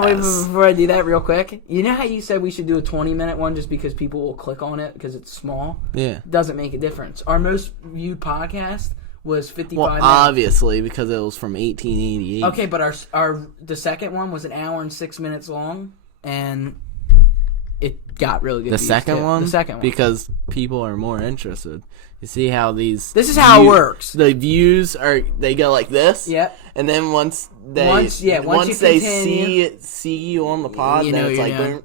wait, before I do that real quick. You know how you said we should do a 20-minute one just because people will click on it because it's small? Yeah. Doesn't make a difference. Our most viewed podcast was 55 minutes. Obviously, because it was from 1888. Okay, but the second one was an hour and 6 minutes long, and it got really good. The second one? The second one. Because people are more interested. You see how these... This is how it works. The views they go like this. Yep. And then once they see you on the pod, then it's like...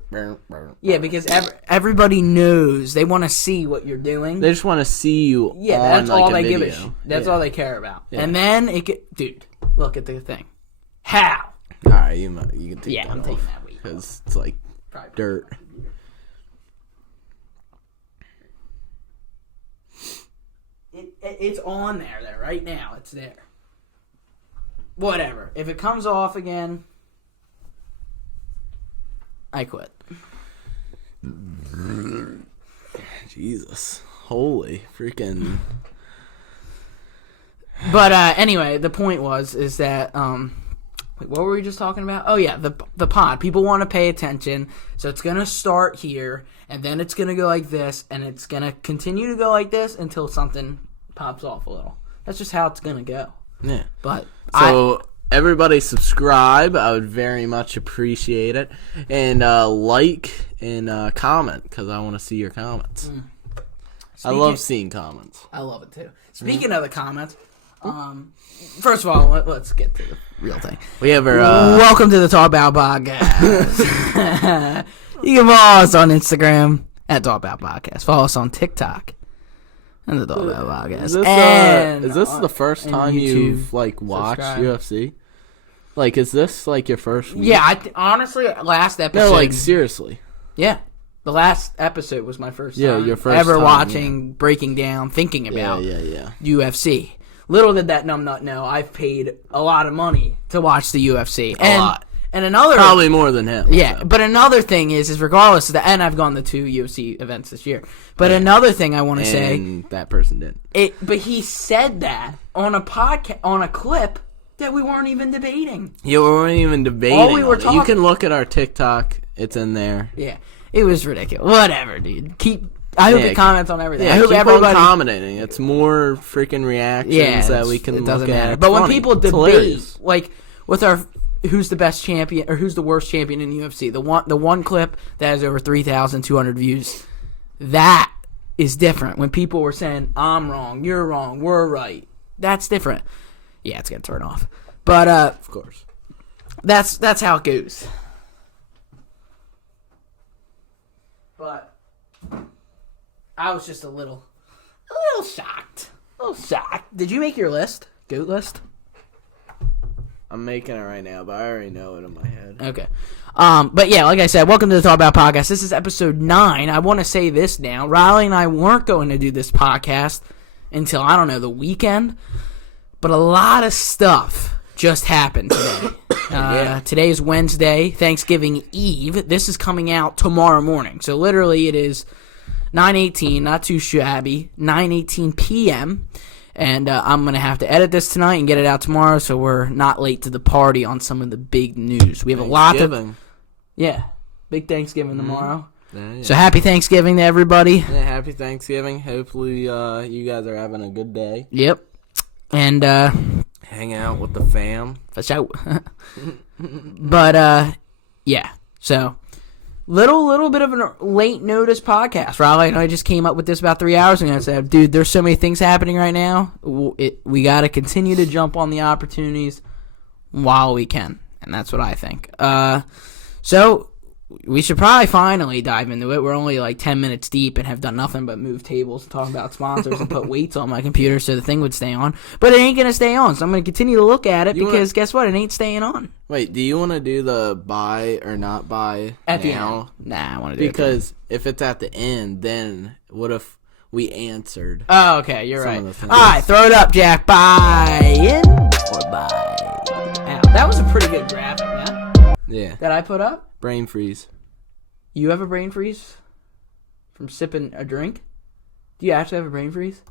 Yeah, because everybody knows. They want to see what you're doing. They just want to see you on that's all they video. give a shit. That's all they care about. Yeah. And then dude, look at the thing. How? All right, you can take that I'm taking that week. Because it's like dirt. It's on there right now. It's there. Whatever. If it comes off again, I quit. Jesus. Holy freaking. But anyway, the point is that what were we just talking about? Oh yeah, the pod. People want to pay attention, so it's gonna start here, and then it's gonna go like this, and it's gonna continue to go like this until something pops off a little. That's just how it's gonna go. Yeah. But everybody subscribe. I would very much appreciate it, and like and comment because I want to see your comments. I love seeing comments. I love it too. Speaking of the comments, first of all, let's get to the real thing. We have our welcome to the Talk Bout Podcast. You can follow us on Instagram at Talk Bout Podcast. Follow us on TikTok and the Talk Bout Podcast. Is this the first time you've watched UFC? Like, is this like your first week? Yeah, honestly, last episode. No, seriously. Yeah. The last episode was my first time your first ever time, breaking down, thinking about UFC. Little did that numbnut know, I've paid a lot of money to watch the UFC. A lot. And another... Probably more than him. Yeah, so. But another thing is regardless of that, and I've gone to 2 UFC events this year, but another thing I want to say... And that person didn't. But he said that on a podcast, on a clip that we weren't even debating. Yeah, we weren't even debating. All we were talking... You can look at our TikTok. It's in there. Yeah. It was ridiculous. Whatever, dude. I hope it comments on everything. Yeah, I hope keep everybody on commenting. It's more freaking reactions that we can look at. It doesn't matter. But when people debate, like with our who's the best champion or who's the worst champion in UFC, the one clip that has over 3,200 views, that is different. When people were saying I'm wrong, you're wrong, we're right, that's different. Yeah, it's gonna turn off. But of course, that's how it goes. But I was just a little shocked. Did you make your list? GOAT list? I'm making it right now, but I already know it in my head. Okay. But yeah, like I said, welcome to the Talk About Podcast. This is episode 9. I want to say this now. Riley and I weren't going to do this podcast until, I don't know, the weekend. But a lot of stuff just happened today. Today is Wednesday, Thanksgiving Eve. This is coming out tomorrow morning. So literally it is 9:18, not too shabby, 9:18 p.m. And I'm going to have to edit this tonight and get it out tomorrow so we're not late to the party on some of the big news. We have a lot of... Yeah, big Thanksgiving tomorrow. Yeah. So happy Thanksgiving to everybody. Yeah, happy Thanksgiving. Hopefully you guys are having a good day. Yep. And... hang out with the fam. For sure. But, yeah. So, little bit of a late notice podcast. Riley and I just came up with this about 3 hours ago and said, dude, there's so many things happening right now. We got to continue to jump on the opportunities while we can. And that's what I think. So, we should probably finally dive into it. We're only like 10 minutes deep and have done nothing but move tables and talk about sponsors and put weights on my computer so the thing would stay on. But it ain't going to stay on, so I'm going to continue to look at it because guess what? It ain't staying on. Wait, do you want to do the buy or not buy at now? The end? Nah, I want to do it. Because if it's at the end, then what if we answered? Oh, okay, you're right. All right, throw it up, Jack. Buy in or buy out. That was a pretty good graphic, man. Yeah. That I put up? Brain freeze. You have a brain freeze from sipping a drink? Do you actually have a brain freeze?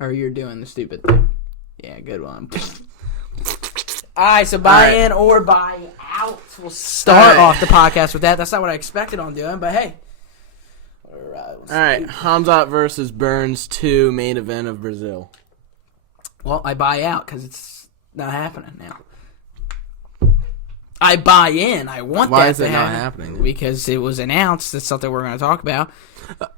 Or you're doing the stupid thing? Yeah, good one. All right, so buy in or buy out. We'll start off the podcast with that. That's not what I expected on doing, but hey. All right, Hamzat versus Burns 2, main event of Brazil. Well, I buy out because it's not happening now. I buy in. I want Why that is to it not happen happening? because it was announced. It's something we're going to talk about.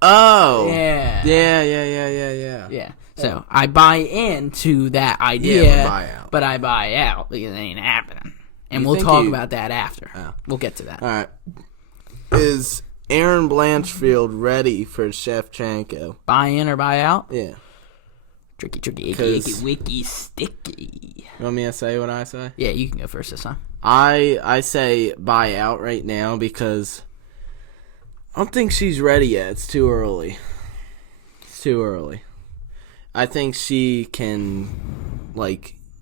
Oh. Yeah. Yeah. So I buy into that idea, Yeah, buy out. but I buy out because it ain't happening. And You we'll think talk about that after. Oh. We'll get to that. All right. Is Aaron Blanchfield ready for Shevchenko? Buy in or buy out? Yeah. Tricky, icky, wicky, sticky. You want me to say what I say? Yeah, you can go first this time. I say buy out right now because I don't think she's ready yet. It's too early. I think she can,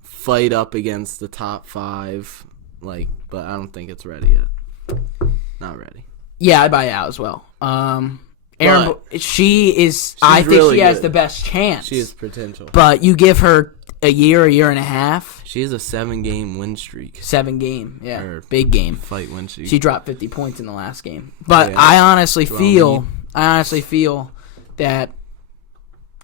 fight up against the top 5, but I don't think it's ready yet. Not ready. Yeah, I buy out as well. Aaron, she is. I think really she has good. the best chance. She has potential. But you give her a year and a half. She has a 7-game win streak. 7 game, yeah, Or big game. Fight win streak. She dropped 50 points in the last game. But Yeah. I honestly feel that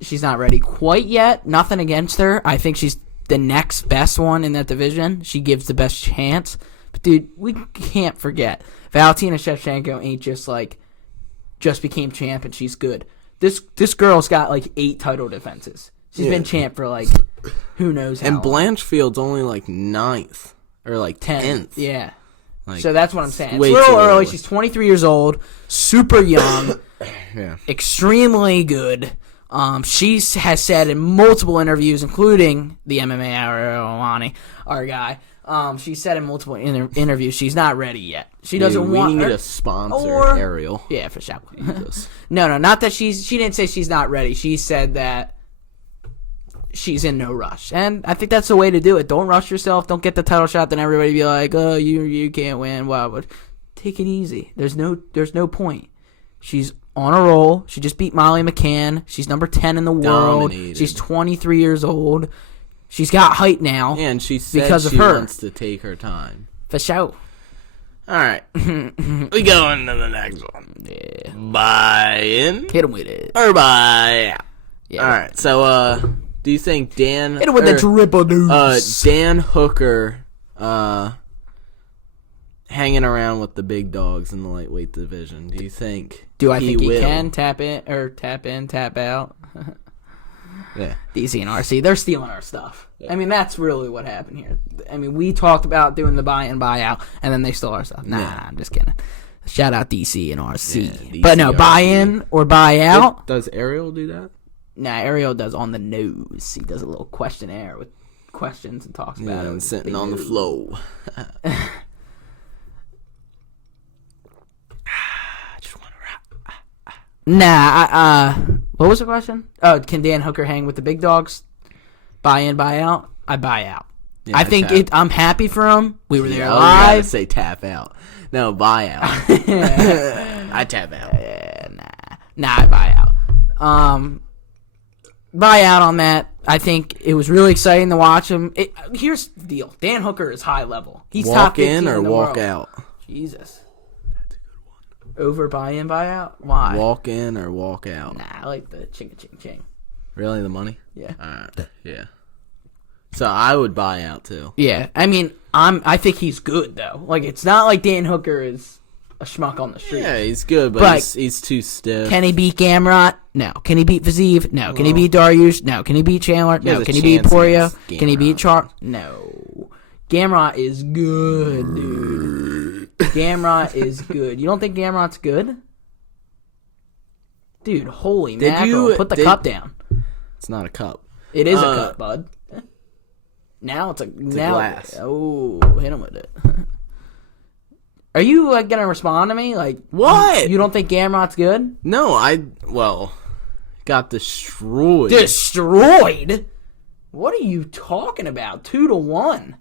she's not ready quite yet. Nothing against her. I think she's the next best one in that division. She gives the best chance. But dude, we can't forget Valentina Shevchenko ain't just became champ and she's good. This girl's got 8 title defenses. She's been champ for who knows how And long. Blanchfield's only 9th or 10th. Yeah. So that's what I'm saying. It's a way little too early. early. She's 23 years old, super young, Yeah. extremely good. She has said in multiple interviews, including the MMA Hour, our guy. She said in multiple interviews she's not ready yet. She doesn't we want need her, a sponsor, or- Ariel. Yeah, for sure. Jesus. No, not that she didn't say she's not ready. She said that she's in no rush. And I think that's the way to do it. Don't rush yourself. Don't get the title shot, then everybody be like, oh, you can't win. Wow, but take it easy. There's no point. She's on a roll. She just beat Molly McCann. She's number 10 in the world. Dominated. She's 23 years old. She's got height now. And she said because of she her. wants to take her time. For sure. All right. We go into the next one. Yeah. Buy in Hit him with it. or buy out? Yeah. All right. So, do you think Dan... Hit him with the triple deuce. Dan Hooker hanging around with the big dogs in the lightweight division, do you think Do I think he will? can tap in, tap out? Yeah. DC and RC, they're stealing our stuff. Yeah. I mean, that's really what happened here. I mean, we talked about doing the buy in, buy out, and then they stole our stuff. Nah, I'm just kidding. Shout out DC and RC. Yeah, DC, but no, buy in or buy out. Does Ariel do that? Nah, Ariel does on the nose. He does a little questionnaire with questions and talks about it. I'm sitting on the floor. Nah, what was the question? Oh, can Dan Hooker hang with the big dogs? Buy in, buy out? I buy out. Yeah, I think I'm happy for him. We were there I was gonna live. say tap out. No, buy out. I tap out. Nah, I buy out. Buy out on that. I think it was really exciting to watch him. Here's the deal. Dan Hooker is high level. He's top Walk 15 in or the walk world. out? Jesus. Over buy in, buy out? Why? Walk in or walk out? Nah, I like the ching-a-ching-ching. Really, the money? Yeah. Alright, yeah. So I would buy out too. Yeah, I mean, I think he's good though. It's not like Dan Hooker is a schmuck on the street. Yeah, he's good, but he's too stiff. Can he beat Gamrot? No. Can he beat Vazeev? No. Can he beat Dariush? No. Can he beat Chandler? No. Can he beat Poirier? Can he beat Char? No. Gamrot is good, dude. Gamrot is good. You don't think Gamrot's good? Dude, holy mackerel. Put the cup down. It's not a cup. It is a cup, bud. Now it's a glass. Oh, hit him with it. Are you gonna respond to me? What? You don't think Gamrot's good? No, got destroyed. Destroyed? What are you talking about? 2-1.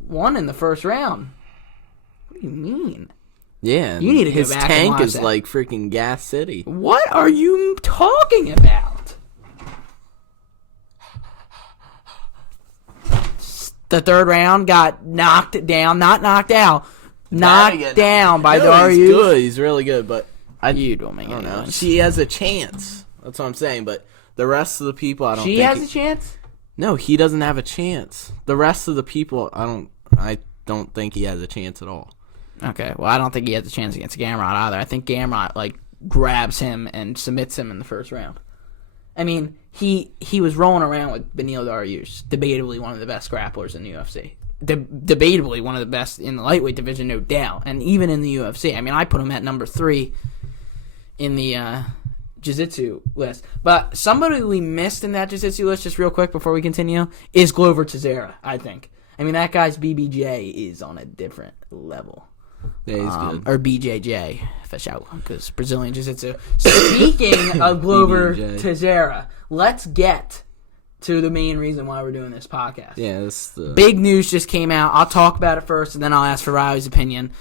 Won in the first round. What do you mean? Yeah, You need to go his back and tank watch is that. like freaking Gas City. What are you talking about? the third round, got knocked down, not knocked out, knocked down by Dariush. He's good. He's really good, but You don't make any sense. She has a chance. That's what I'm saying, but the rest of the people, I don't think... She has a chance? No, he doesn't have a chance. The rest of the people, I don't think he has a chance at all. Okay, well, I don't think he has a chance against Gamrot either. I think Gamrot, grabs him and submits him in the first round. I mean, he was rolling around with Beneil Dariush, debatably one of the best grapplers in the UFC. Debatably one of the best in the lightweight division, no doubt. And even in the UFC. I mean, I put him at number 3 in the jiu-jitsu list. But somebody we missed in that jiu-jitsu list, just real quick before we continue, is Glover Teixeira, I think. I mean, that guy's BBJ is on a different level. Yeah, he's good. Or BJJ, for sure, because Brazilian Jiu-Jitsu. Speaking of Glover Teixeira, let's get to the main reason why we're doing this podcast. Yeah, this big news just came out. I'll talk about it first, and then I'll ask for Riley's opinion.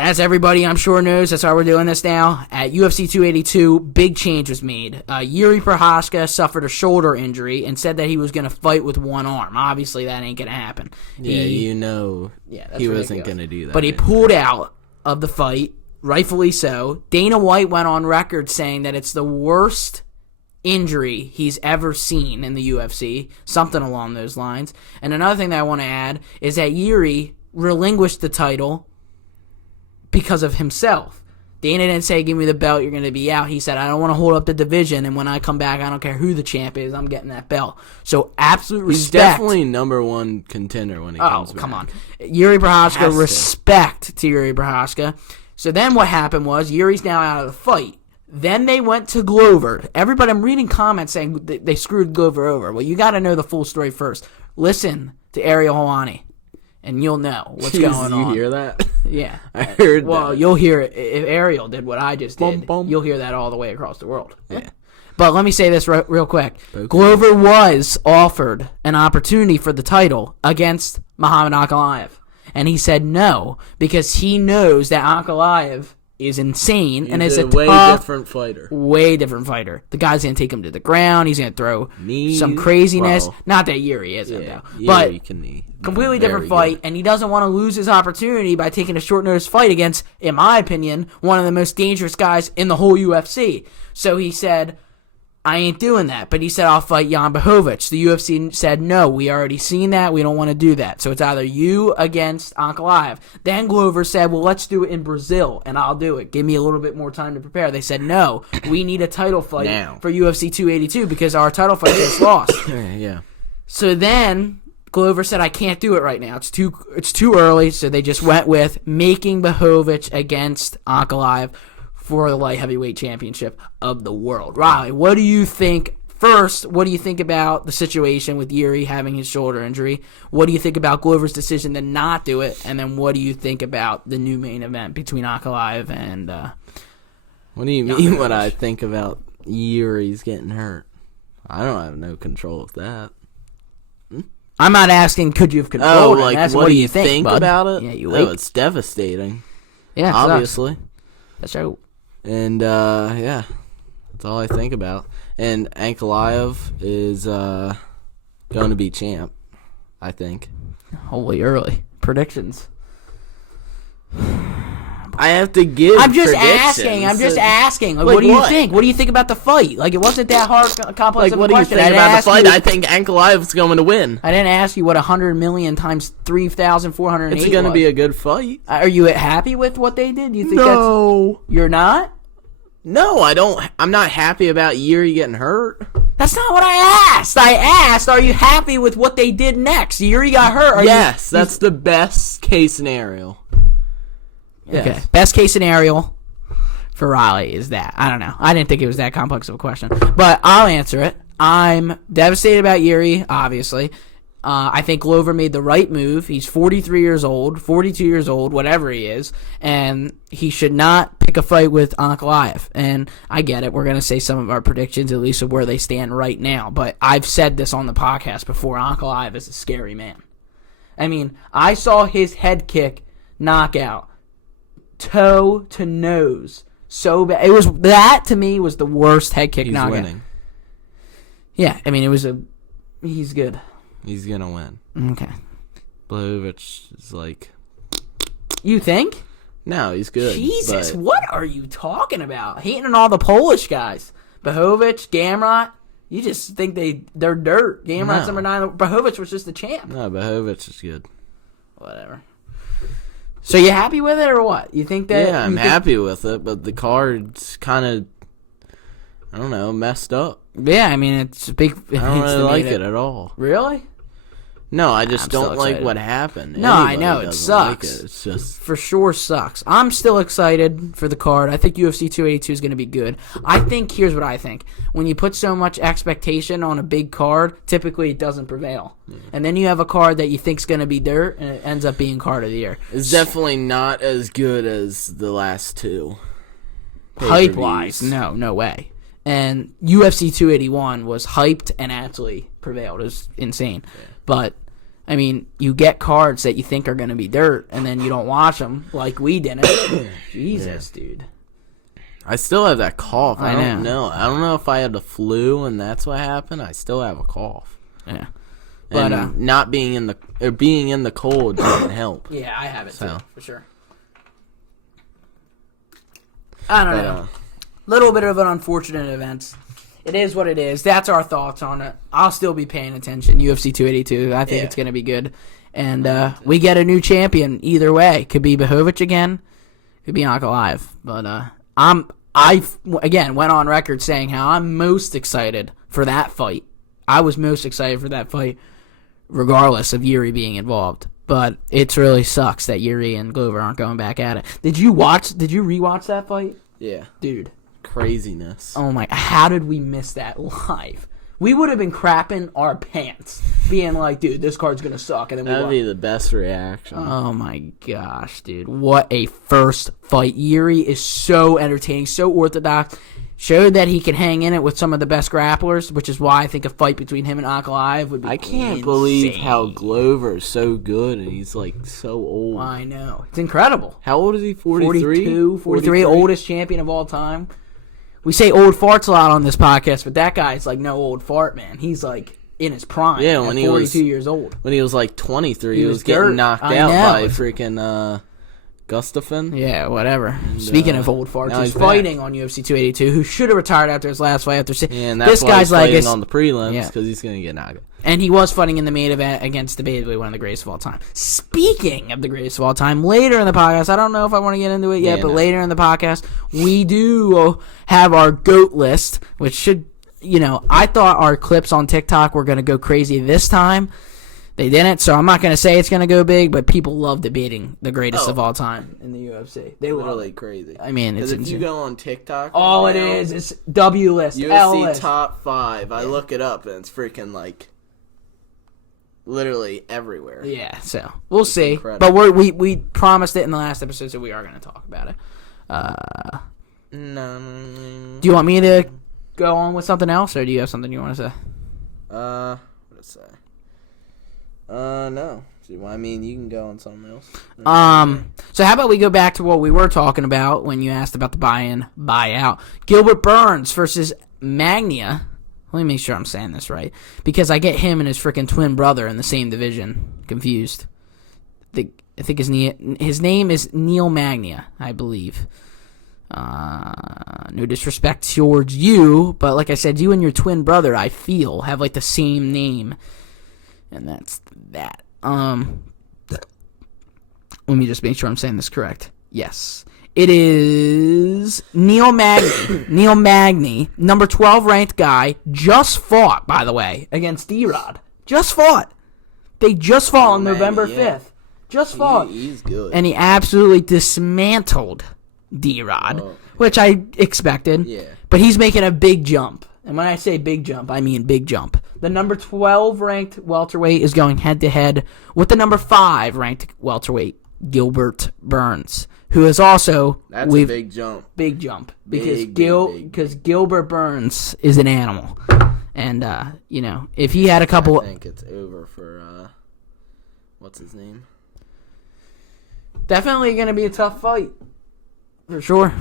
As everybody, I'm sure, knows, that's why we're doing this now. At UFC 282, big change was made. Jiri Prochazka suffered a shoulder injury and said that he was going to fight with one arm. Obviously, that ain't going to happen. Yeah, he wasn't going to do that. But he pulled out of the fight, rightfully so. Dana White went on record saying that it's the worst injury he's ever seen in the UFC, something along those lines. And another thing that I want to add is that Jiri relinquished the title because of himself. Dana didn't say, give me the belt, you're going to be out. He said, I don't want to hold up the division, and when I come back, I don't care who the champ is, I'm getting that belt. So, absolute respect. He's definitely number 1 contender when he comes back. Oh, come on. Jiri Prochazka, respect to Jiri Prochazka. So then what happened was, Yuri's now out of the fight. Then they went to Glover. Everybody, I'm reading comments saying they screwed Glover over. Well, you got to know the full story first. Listen to Ariel Helwani, and you'll know what's going on. You hear that? Yeah. I heard that. Well, you'll hear it. If Ariel did what I just did, you'll hear that all the way across the world. Yeah. But let me say this real quick. Okay. Glover was offered an opportunity for the title against Muhammad Ankalaev. And he said no, because he knows that Ankalaev is insane and is a way tough, different fighter. Way different fighter. The guy's going to take him to the ground. He's going to throw some craziness. Well, not that Jiri isn't, though. Jiri But can completely different fight, and he doesn't want to lose his opportunity by taking a short-notice fight against, in my opinion, one of the most dangerous guys in the whole UFC. So he said, I ain't doing that. But he said, I'll fight Jan Blachowicz. The UFC said, no, we already seen that. We don't want to do that. So it's either you against Ankalaev. Then Glover said, well, let's do it in Brazil, and I'll do it. Give me a little bit more time to prepare. They said, no, we need a title fight now for UFC 282 because our title fight is lost. Yeah. So then Glover said, I can't do it right now. It's too early. So they just went with making Blachowicz against Ankalaev for the light heavyweight championship of the world. Riley, what do you think? First, what do you think about the situation with Jiri having his shoulder injury? What do you think about Glover's decision to not do it? And then what do you think about the new main event between Ankalaev and What do you mean what I think about Jiri's getting hurt? I don't have no control of that. I'm not asking could you have controlled it. That's what do you think about it? Yeah, you it's devastating. Yeah, obviously. That's right. And yeah, that's all I think about. And Ankalaev is going to be champ, I think. Holy early predictions. I have to give. I'm just predictions. asking. What do you think? What do you think about the fight? It wasn't that hard, complex of a what do you question. think about the fight? I think Ankalaev's going to win. I didn't ask you what 100 million times 3,408. It's going to be a good fight. Are you happy with what they did? Do you think no. You're not? No, I don't. I'm not happy about Jiri getting hurt. That's not what I asked. I asked, are you happy with what they did next? Jiri got hurt. Yes, that's the best case scenario. Yes. Okay. Best case scenario for Riley is that. I don't know. I didn't think it was that complex of a question. But I'll answer it. I'm devastated about Jiri, obviously. I think Glover made the right move. He's 43 years old, 42 years old, whatever he is, and he should not pick a fight with Ankalaev. And I get it. We're going to say some of our predictions, at least of where they stand right now. But I've said this on the podcast before. Ankalaev is a scary man. I mean, I saw his head kick knockout, toe to nose, so bad. It was that to me was the worst head kick knockout. Winning. Yeah, I mean, he's good. He's going to win. Okay. Blachowicz is like... You think? No, he's good. Jesus, what are you talking about? Hating on all the Polish guys. Blachowicz, Gamrot. You just think they're dirt. Gamrot's number 9. Blachowicz was just the champ. No, Blachowicz is good. Whatever. So you happy with it or what? You think that? Yeah, I'm happy with it, but the card's kind of, I don't know, messed up. Yeah, I mean, it's a big... I don't really like it at all. Really? No, I just don't like what happened. No, I know, it sucks. Like it. It's just... For sure sucks. I'm still excited for the card. I think UFC 282 is going to be good. I think, here's what I think. When you put so much expectation on a big card, typically it doesn't prevail. And then you have a card that you think's going to be dirt, and it ends up being card of the year. It's definitely not as good as the last two. Hype-wise, no way. And UFC 281 was hyped and actually prevailed. It was insane. Yeah. But, I mean, you get cards that you think are going to be dirt, and then you don't watch them like we didn't. Jesus, dude. I still have that cough. I don't know. I don't know if I had the flu and that's what happened. I still have a cough. Yeah. But not being in the cold doesn't help. Yeah, I have it too, for sure. I don't know. Little bit of an unfortunate event. It is what it is. That's our thoughts on it. I'll still be paying attention. UFC 282. I think it's going to be good. And we get a new champion either way. Could be Blachowicz again. Could be Ankalaev. But I again went on record saying how I'm most excited for that fight. I was most excited for that fight regardless of Jiri being involved. But it really sucks that Jiri and Glover aren't going back at it. Did you rewatch that fight? Yeah. Dude. Craziness. Oh my, how did we miss that live? We would have been crapping our pants, being like, dude, this card's going to suck. And then that'd be the best reaction. Oh my gosh, dude. What a first fight. Jiri is so entertaining, so orthodox. Showed that he can hang in it with some of the best grapplers, which is why I think a fight between him and Ankalaev would be can't believe how Glover is so good and he's like so old. I know. It's incredible. How old is he? 43? 42, 43, oldest champion of all time. We say old farts a lot on this podcast, but that guy's like no old fart, man. He's like in his prime. Yeah, when he was 42 years old. When he was like 23, he was getting knocked out by freaking Gustafsson. Yeah, whatever. And, speaking of old farts, he's fighting on UFC 282, who should have retired after his last fight. And that's why he's fighting on the prelims, because he's going to get knocked out. And he was fighting in the main event against debatably one of the greatest of all time. Speaking of the greatest of all time, later in the podcast, I don't know if I want to get into it yet, but later in the podcast, we do have our GOAT list, which should, I thought our clips on TikTok were going to go crazy this time. They didn't, so I'm not going to say it's going to go big, but people love debating the greatest of all time in the UFC. They literally crazy. I mean, it's if you go on TikTok, all it is, it's W list, L list. UFC top 5. I look it up, and it's freaking like literally everywhere. Yeah, so we'll see. Incredible. But we promised it in the last episode, so we are going to talk about it. No. Do you want me to go on with something else, or do you have something you want to say? What to say? No. I mean, you can go on something else. So how about we go back to what we were talking about when you asked about the buy-in, buy-out. Gilbert Burns versus Magny. Let me make sure I'm saying this right, because I get him and his freaking twin brother in the same division confused. I think his name is Neil Magny, I believe. No disrespect towards you, but like I said, you and your twin brother, I feel, have like the same name. And that's that. Let me just make sure I'm saying this correct. Yes. It is Neil Magny. Neil Magny, number 12 ranked guy, just fought, by the way, against D-Rod. Just fought. They just fought on November 5th. Just fought. He's good. And he absolutely dismantled D-Rod, which I expected. Yeah. But he's making a big jump. And when I say big jump, I mean big jump. The number 12 ranked welterweight is going head-to-head with the number 5 ranked welterweight, Gilbert Burns, who is also... That's a big jump. Big jump. Because Gilbert Burns is an animal. And, if he had a couple... I think it's over for, what's his name? Definitely going to be a tough fight. For sure.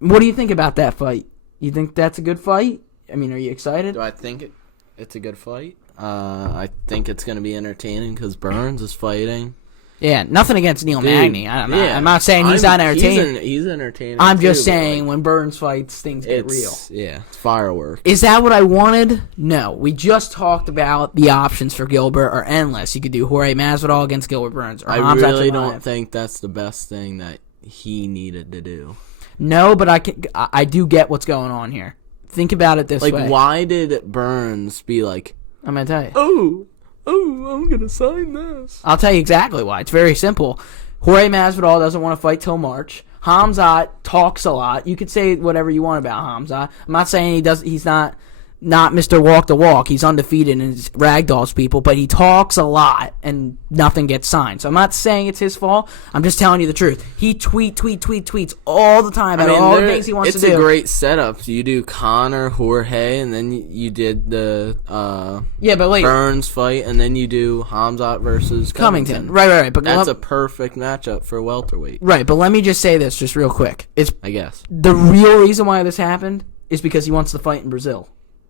What do you think about that fight? You think that's a good fight? I mean, are you excited? Do I think it? it's a good fight. I think it's going to be entertaining because Burns is fighting. Yeah, nothing against Neil Magny. I'm not saying he's not entertaining. He's entertaining. I'm just saying when Burns fights, things get real. Yeah, it's fireworks. Is that what I wanted? No. We just talked about the options for Gilbert are endless. You could do Jorge Masvidal against Gilbert Burns. Or I really don't think that's the best thing that he needed to do. No, but I do get what's going on here. Think about it this way. Like, why did Burns be like, I'm going to tell you. Oh, I'm going to sign this. I'll tell you exactly why. It's very simple. Jorge Masvidal doesn't want to fight till March. Khamzat talks a lot. You could say whatever you want about Khamzat. I'm not saying he's not Mr. Walk the Walk. He's undefeated and ragdolls people, but he talks a lot and nothing gets signed. So I'm not saying it's his fault. I'm just telling you the truth. He tweets all the time about all the things he wants to do. It's a great setup. You do Conor, Jorge, and then you did the Burns fight, and then you do Khamzat versus Covington. Right. But that's a perfect matchup for welterweight. Right, but let me just say this just real quick. I guess the real reason why this happened is because he wants to fight in Brazil.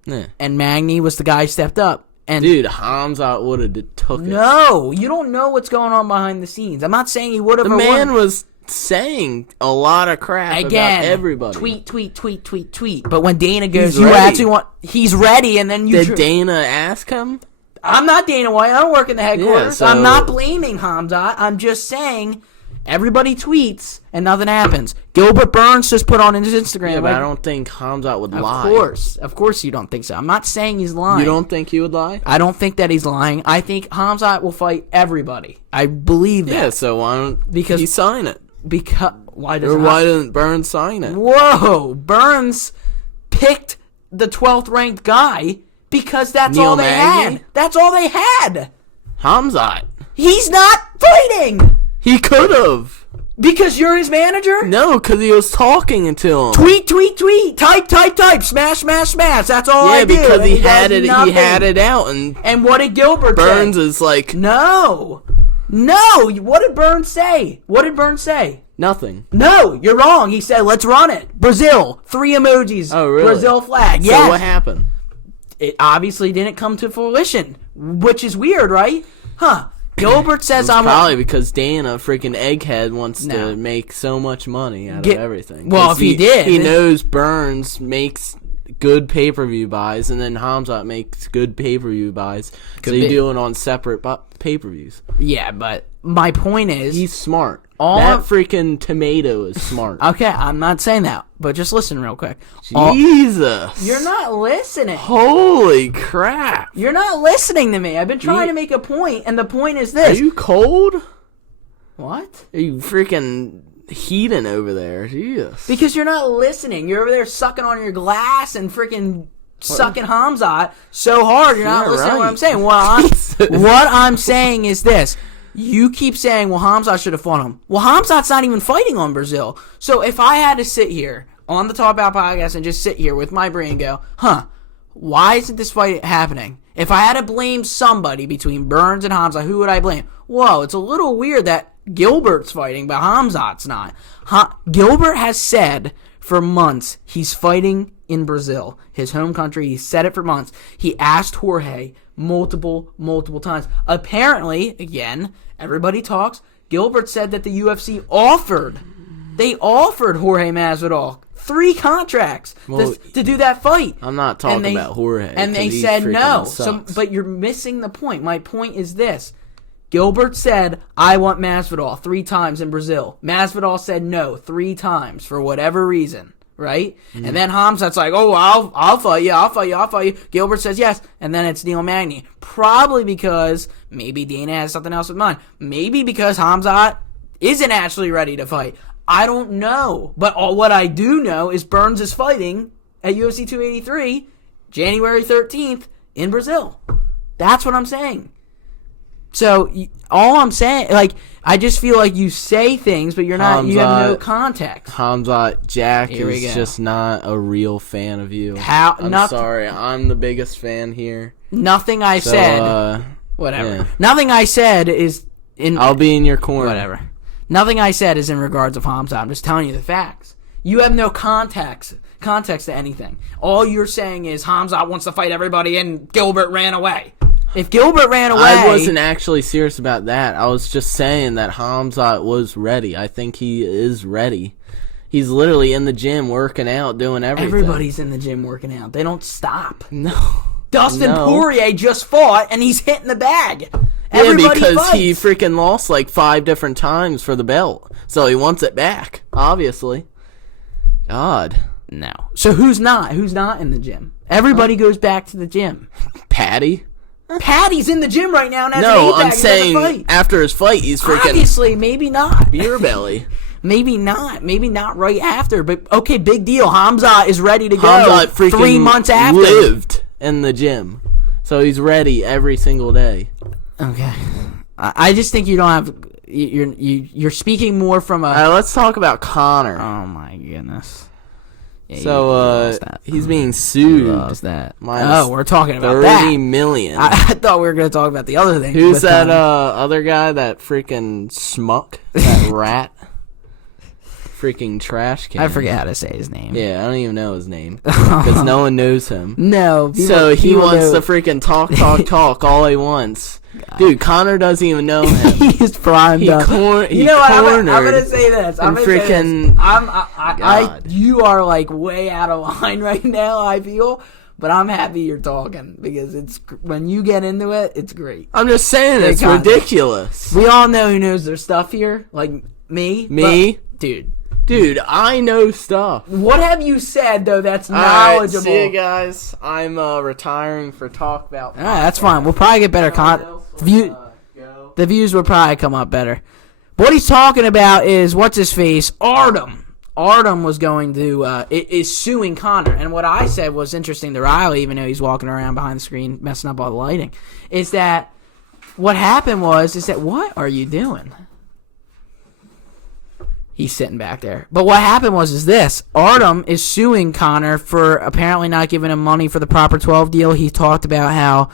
Yeah. And Magny was the guy who stepped up. And dude, Khamzat would have took it. No, you don't know what's going on behind the scenes. I'm not saying he would have. The man was saying a lot of crap about everybody. Tweet. But when Dana goes, you actually want. He's ready, and then you. Did Dana ask him? I'm not Dana White. I don't work in the headquarters. Yeah, so I'm not blaming Khamzat. I'm just saying. Everybody tweets and nothing happens. Gilbert Burns just put on his Instagram. Yeah, but I don't think Khamzat would lie. Of course you don't think so. I'm not saying he's lying. You don't think he would lie? I don't think that he's lying. I think Khamzat will fight everybody. I believe that. Yeah, so why don't he sign it? Why doesn't Burns sign it? Whoa, Burns picked the 12th ranked guy because that's all they had. That's all they had. Khamzat. He's not fighting. He could have. Because you're his manager? No, because he was talking to him. Tweet. Type. Smash. That's all I do. Yeah, because he had it out. And what did Gilbert say? Burns is like... No. What did Burns say? Nothing. No, you're wrong. He said, let's run it. Brazil. 3 emojis. Oh, really? Brazil flag. Yes. So what happened? It obviously didn't come to fruition, which is weird, right? Huh. Gilbert says I'm probably because Dana, freaking egghead, wants to make so much money out of everything. Well, if he did, he knows Burns makes good pay-per-view buys, and then Khamzat makes good pay-per-view buys. So you do it on separate pay-per-views. Yeah, but my point is, he's smart. That freaking tomato is smart. Okay, I'm not saying that, but just listen real quick. Jesus. You're not listening. Holy crap. You're not listening to me. I've been trying to make a point, and the point is this. Are you cold? What? Are you freaking heating over there? Jesus. Because you're not listening. You're over there sucking on your glass and freaking sucking Khamzat so hard you're not listening to what I'm saying. What I'm saying is this. You keep saying, well, Khamzat should have fought him. Well, Khamzat's not even fighting on Brazil. So if I had to sit here on the Talk About podcast and just sit here with my brain and go, why isn't this fight happening? If I had to blame somebody between Burns and Khamzat, who would I blame? Whoa, it's a little weird that Gilbert's fighting, but Khamzat's not. Gilbert has said for months he's fighting in Brazil, his home country. He said it for months. He asked Jorge multiple times. Apparently, again, everybody talks. Gilbert said that the UFC offered Jorge Masvidal 3 contracts to do that fight. I'm not talking about Jorge. And they said no. But you're missing the point. My point is this. Gilbert said, I want Masvidal 3 times in Brazil. Masvidal said no 3 times for whatever reason. Right? Mm-hmm. And then Khamzat's like, oh, I'll fight you. Gilbert says yes. And then it's Neil Magny. Probably because maybe Dana has something else in mind. Maybe because Khamzat isn't actually ready to fight. I don't know. But what I do know is Burns is fighting at UFC 283 January 13th in Brazil. That's what I'm saying. So all I'm saying, I just feel like you say things, but you're not. You have no context. Jack is just not a real fan of you. I'm sorry. I'm the biggest fan here. Nothing I said. Whatever. Yeah. Nothing I said is in. I'll be in your corner. Whatever. Nothing I said is in regards of Khamzat. I'm just telling you the facts. You have no context to anything. All you're saying is Khamzat wants to fight everybody and Gilbert ran away. If Gilbert ran away... I wasn't actually serious about that. I was just saying that Khamzat was ready. I think he is ready. He's literally in the gym working out, doing everything. Everybody's in the gym working out. They don't stop. No. Dustin Poirier just fought, and he's hitting the bag. Yeah, because he freaking lost like 5 different times for the belt. So he wants it back, obviously. God. No. So who's not? Who's not in the gym? Everybody goes back to the gym. Patty's in the gym right now. And I'm saying after his fight, he's freaking... Obviously, maybe not. Beer belly. Maybe not. Maybe not right after. But, okay, big deal. Khamzat is ready to go Khamzat freaking 3 months after. Lived in the gym. So he's ready every single day. Okay. I just think you don't have... You're speaking more from a... All right, let's talk about Conor. Oh, my goodness. Yeah, so, he's being sued. We're talking about that. $30 million. I thought we were going to talk about the other thing. Who's that other guy, that freaking schmuck? That rat? Freaking trash can. I forget how to say his name. Yeah, I don't even know his name. Because no one knows him. No. So he wants to freaking talk all he wants. God. Dude, Conor doesn't even know him. He's primed up. You know what? I'm gonna say this. You are like way out of line right now, I feel. But I'm happy you're talking because it's when you get into it, it's great. I'm just saying it's ridiculous. We all know who knows their stuff here, like me. But, dude, I know stuff. What have you said though? That's knowledgeable. All right, see you guys. I'm retiring for Talk About. That's fine. We'll probably get better the views will probably come up better. What he's talking about is what's his face, Artem. Artem was going to is suing Conor, and what I said was interesting to Riley, even though he's walking around behind the screen messing up all the lighting. Is that what happened is that what are you doing? He's sitting back there. But what happened is this. Artem is suing Conor for apparently not giving him money for the Proper 12 deal. He talked about how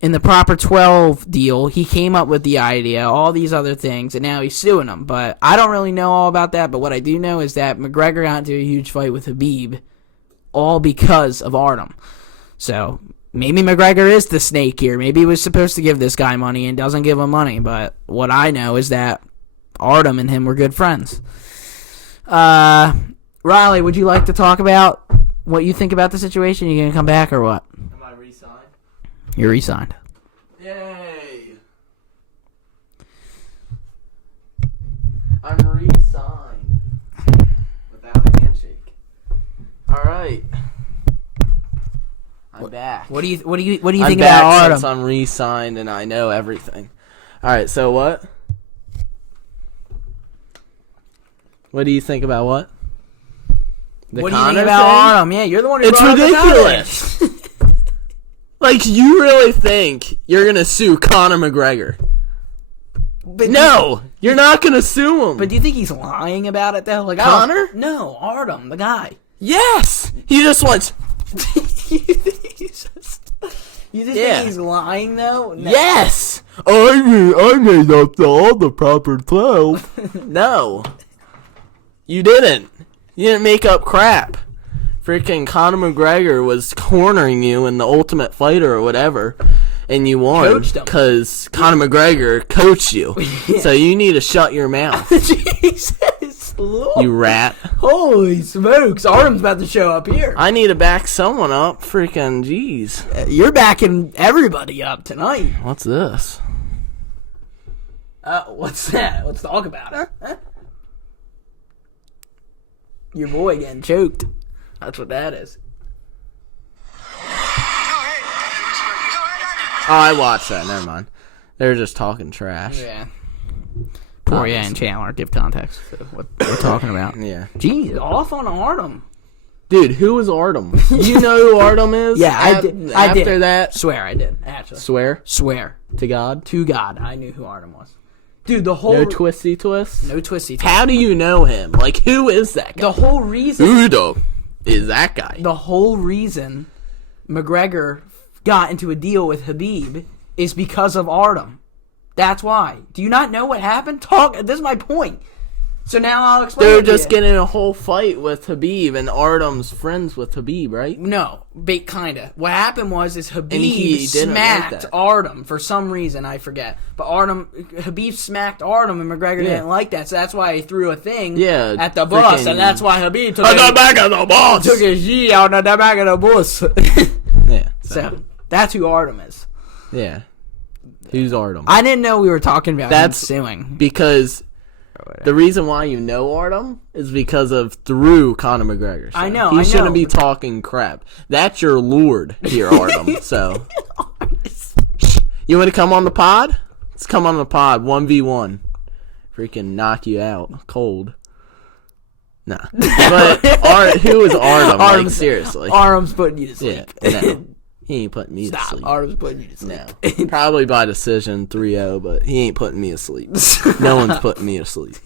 in the Proper 12 deal, he came up with the idea, all these other things, and now he's suing him. But I don't really know all about that. But what I do know is that McGregor got into a huge fight with Khabib, all because of Artem. So maybe McGregor is the snake here. Maybe he was supposed to give this guy money and doesn't give him money. But what I know is that Artem and him were good friends. Riley, would you like to talk about what you think about the situation? You gonna come back or what? Am I re-signed? You're re-signed. Yay! I'm re-signed without a handshake. All right, I'm back. What do you think about Artem? Since I'm re-signed and I know everything. All right, so what? What do you think about what? What do you think about Artem? Yeah, you're the one who brought ridiculous. Like, you really think you're going to sue Conor McGregor? But no, you're not going to sue him. Think, but do you think he's lying about it, though? Like Conor? No, Artem, the guy. Yes! He just wants... You think he's lying, though? No. Yes! I made up all the Proper 12. No. You didn't. You didn't make up crap. Freaking Conor McGregor was cornering you in the Ultimate Fighter or whatever, and you won because Conor McGregor coached you. Yeah. So you need to shut your mouth. Jesus Lord. You rat. Holy smokes. Artem's about to show up here. I need to back someone up. Freaking jeez. You're backing everybody up tonight. What's this? What's that? Let's talk about it. Huh? Your boy getting choked. That's what that is. Oh, I watched that. Never mind. They were just talking trash. Yeah. Poirier and Chandler give context to what we're talking about. Yeah. Jeez, off on Artem. Dude, who is Artem? You know who Artem is? Yeah, I did. After that? Swear I did, actually. Swear. To God? To God, I knew who Artem was. Dude, the whole... No twisty twist? No twisty twist. How do you know him? Like, who is that guy? The whole reason... Who is that guy? The whole reason McGregor got into a deal with Khabib is because of Artem. That's why. Do you not know what happened? This is my point. So now I'll explain. They're it to just you. getting in a whole fight with Habib, and Artem's friends with Habib, right? No, kinda. What happened was he Habib didn't like smacked that. Artem for some reason, I forget. But Habib smacked Artem, and McGregor didn't like that, so that's why he threw a thing at the bus, and that's why Habib took the back of the bus. Took his G out of the back of the bus. Yeah. So that's who Artem is. Yeah. Who's Artem? I didn't know we were talking about That's him suing. Because the reason why you know Artem is because of through Conor McGregor. So I know. He shouldn't be talking crap. That's your lord here, Artem. So you want to come on the pod? Let's come on the pod. 1v1. Freaking knock you out cold. Nah. But who is Artem? Like, seriously. Artem's putting you to sleep. Yeah. No. He ain't putting me to sleep. Artem's putting you to sleep. No. Probably by decision 3-0, but he ain't putting me to sleep. No one's putting me to sleep.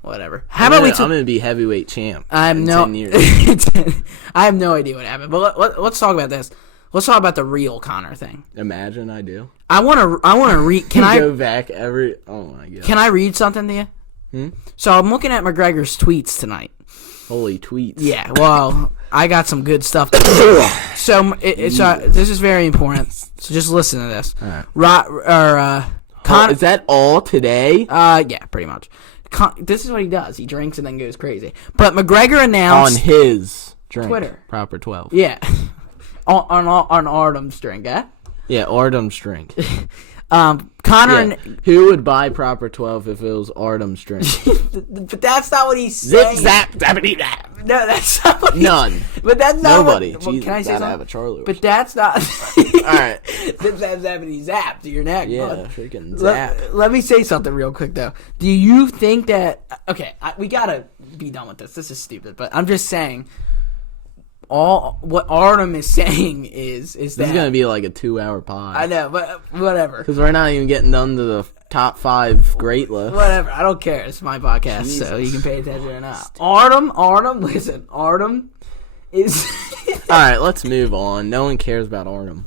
Whatever. I'm gonna be heavyweight champ in 10 years. I have no idea what happened, but let's talk about this. Let's talk about the real Conor thing. Imagine I do. I want to read. Can I go back every? Oh my god. Can I read something to you? So I'm looking at McGregor's tweets tonight. Holy tweets. Yeah, well, I got some good stuff. So this is very important. So just listen to this. All right. Conor, is that all today? Yeah, pretty much. This is what he does. He drinks and then goes crazy. But McGregor announced on his drink. Twitter. Proper 12. Yeah. on Artem's drink, eh? Yeah, Artem's drink. Conor. Yeah. Who would buy proper 12 if it was Artem's drink? But that's not what he's saying. Zip, zap, zappity, zap. No, that's not what None. But that's not Nobody. What, Jesus, can I say gotta something? have a Charlie. But that's not. Alright. Zip, zap, zappity, zap to your neck. Yeah, bud. freaking zap. Let me say something real quick, though. Do you think that... Okay, we gotta be done with this. This is stupid, but I'm just saying... what Artem is saying is that... This is going to be like a 2-hour pod. I know, but whatever. Because we're not even getting done to the top 5 great list. Whatever, I don't care. It's my podcast, Jesus. so you can pay attention or not. Artem, listen. Artem is... Alright, let's move on. No one cares about Artem.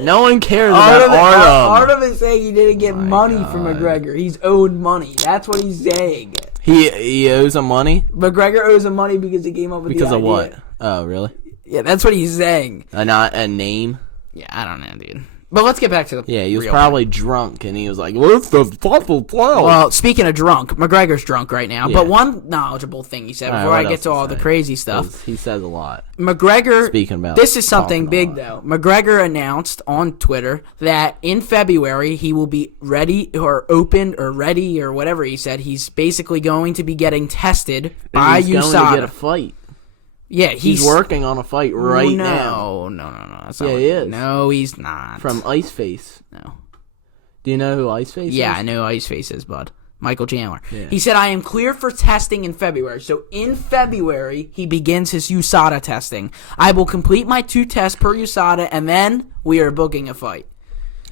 No one cares about Artem. Artem is saying he didn't get money from McGregor. He's owed money. That's what he's saying. He owes him money? McGregor owes him money because he came up with because the idea. Because of what? Oh, really? Yeah, that's what he's saying. Not a name? Yeah, I don't know, dude. But let's get back to the Yeah, he was real probably drunk, and he was like, what's the fucking 12? Well, speaking of drunk, McGregor's drunk right now. Yeah. But one knowledgeable thing he said before I get to all the crazy stuff. He says a lot. McGregor, Speaking about this is something big, though. McGregor announced on Twitter that in February he will be ready or opened or ready or whatever he said. He's basically going to be getting tested by he's USADA. going to get a fight. Yeah, he's working on a fight right now. No. That's Yeah, he is. No, he's not. From Ice Face. No. Do you know who Ice Face is? Yeah, I know who Ice Face is, bud. Michael Chandler. Yeah. He said, I am clear for testing in February. So in February, he begins his USADA testing. I will complete my 2 tests per USADA, and then we are booking a fight.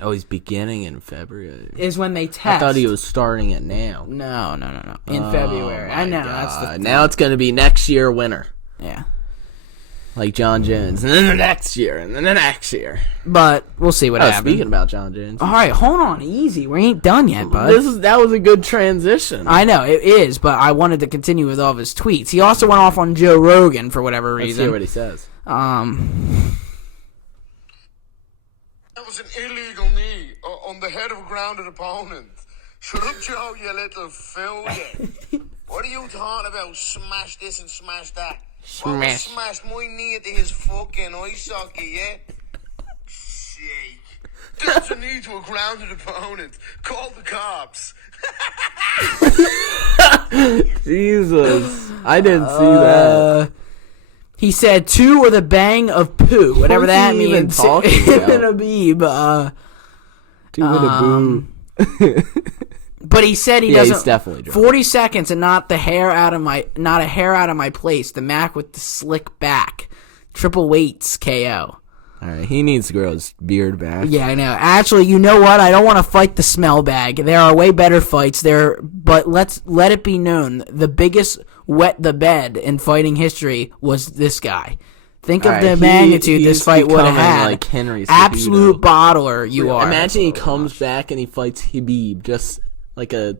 Oh, he's beginning in February. Is when they test. I thought he was starting it now. No. In February. I know. That's the thing. Now it's going to be next year winter. Yeah. Like John Jones. And then the next year. And then the next year. But we'll see what happens. Speaking about John Jones. All right, hold on. Easy. We ain't done yet, bud. That was a good transition. I know, it is, but I wanted to continue with all of his tweets. He also went off on Joe Rogan for whatever reason. Let's hear what he says. That was an illegal knee on the head of a grounded opponent. Shut up, Joe, you little fool. What are you talking about? Smash this and smash that. Smash. Smashed my knee into his fucking eye socket, yeah? Shake. That's a knee to a grounded opponent. Call the cops. Jesus. I didn't see that. He said 2 or the bang of poo, whatever What's that he even means. talking about? Ibn Habib, 2 with a boom. but he said he Yeah, doesn't. he's definitely drunk. 40 seconds and not a hair out of my place. The Mac with the slick back, triple weights KO. All right, he needs to grow his beard back. Yeah, I know. Actually, you know what? I don't want to fight the smell bag. There are way better fights there, but let it be known the biggest wet the bed in fighting history was this guy. Think of the magnitude this fight would have had. Like Henry Absolute bottler you are. Imagine he comes back and he fights Habib, just like a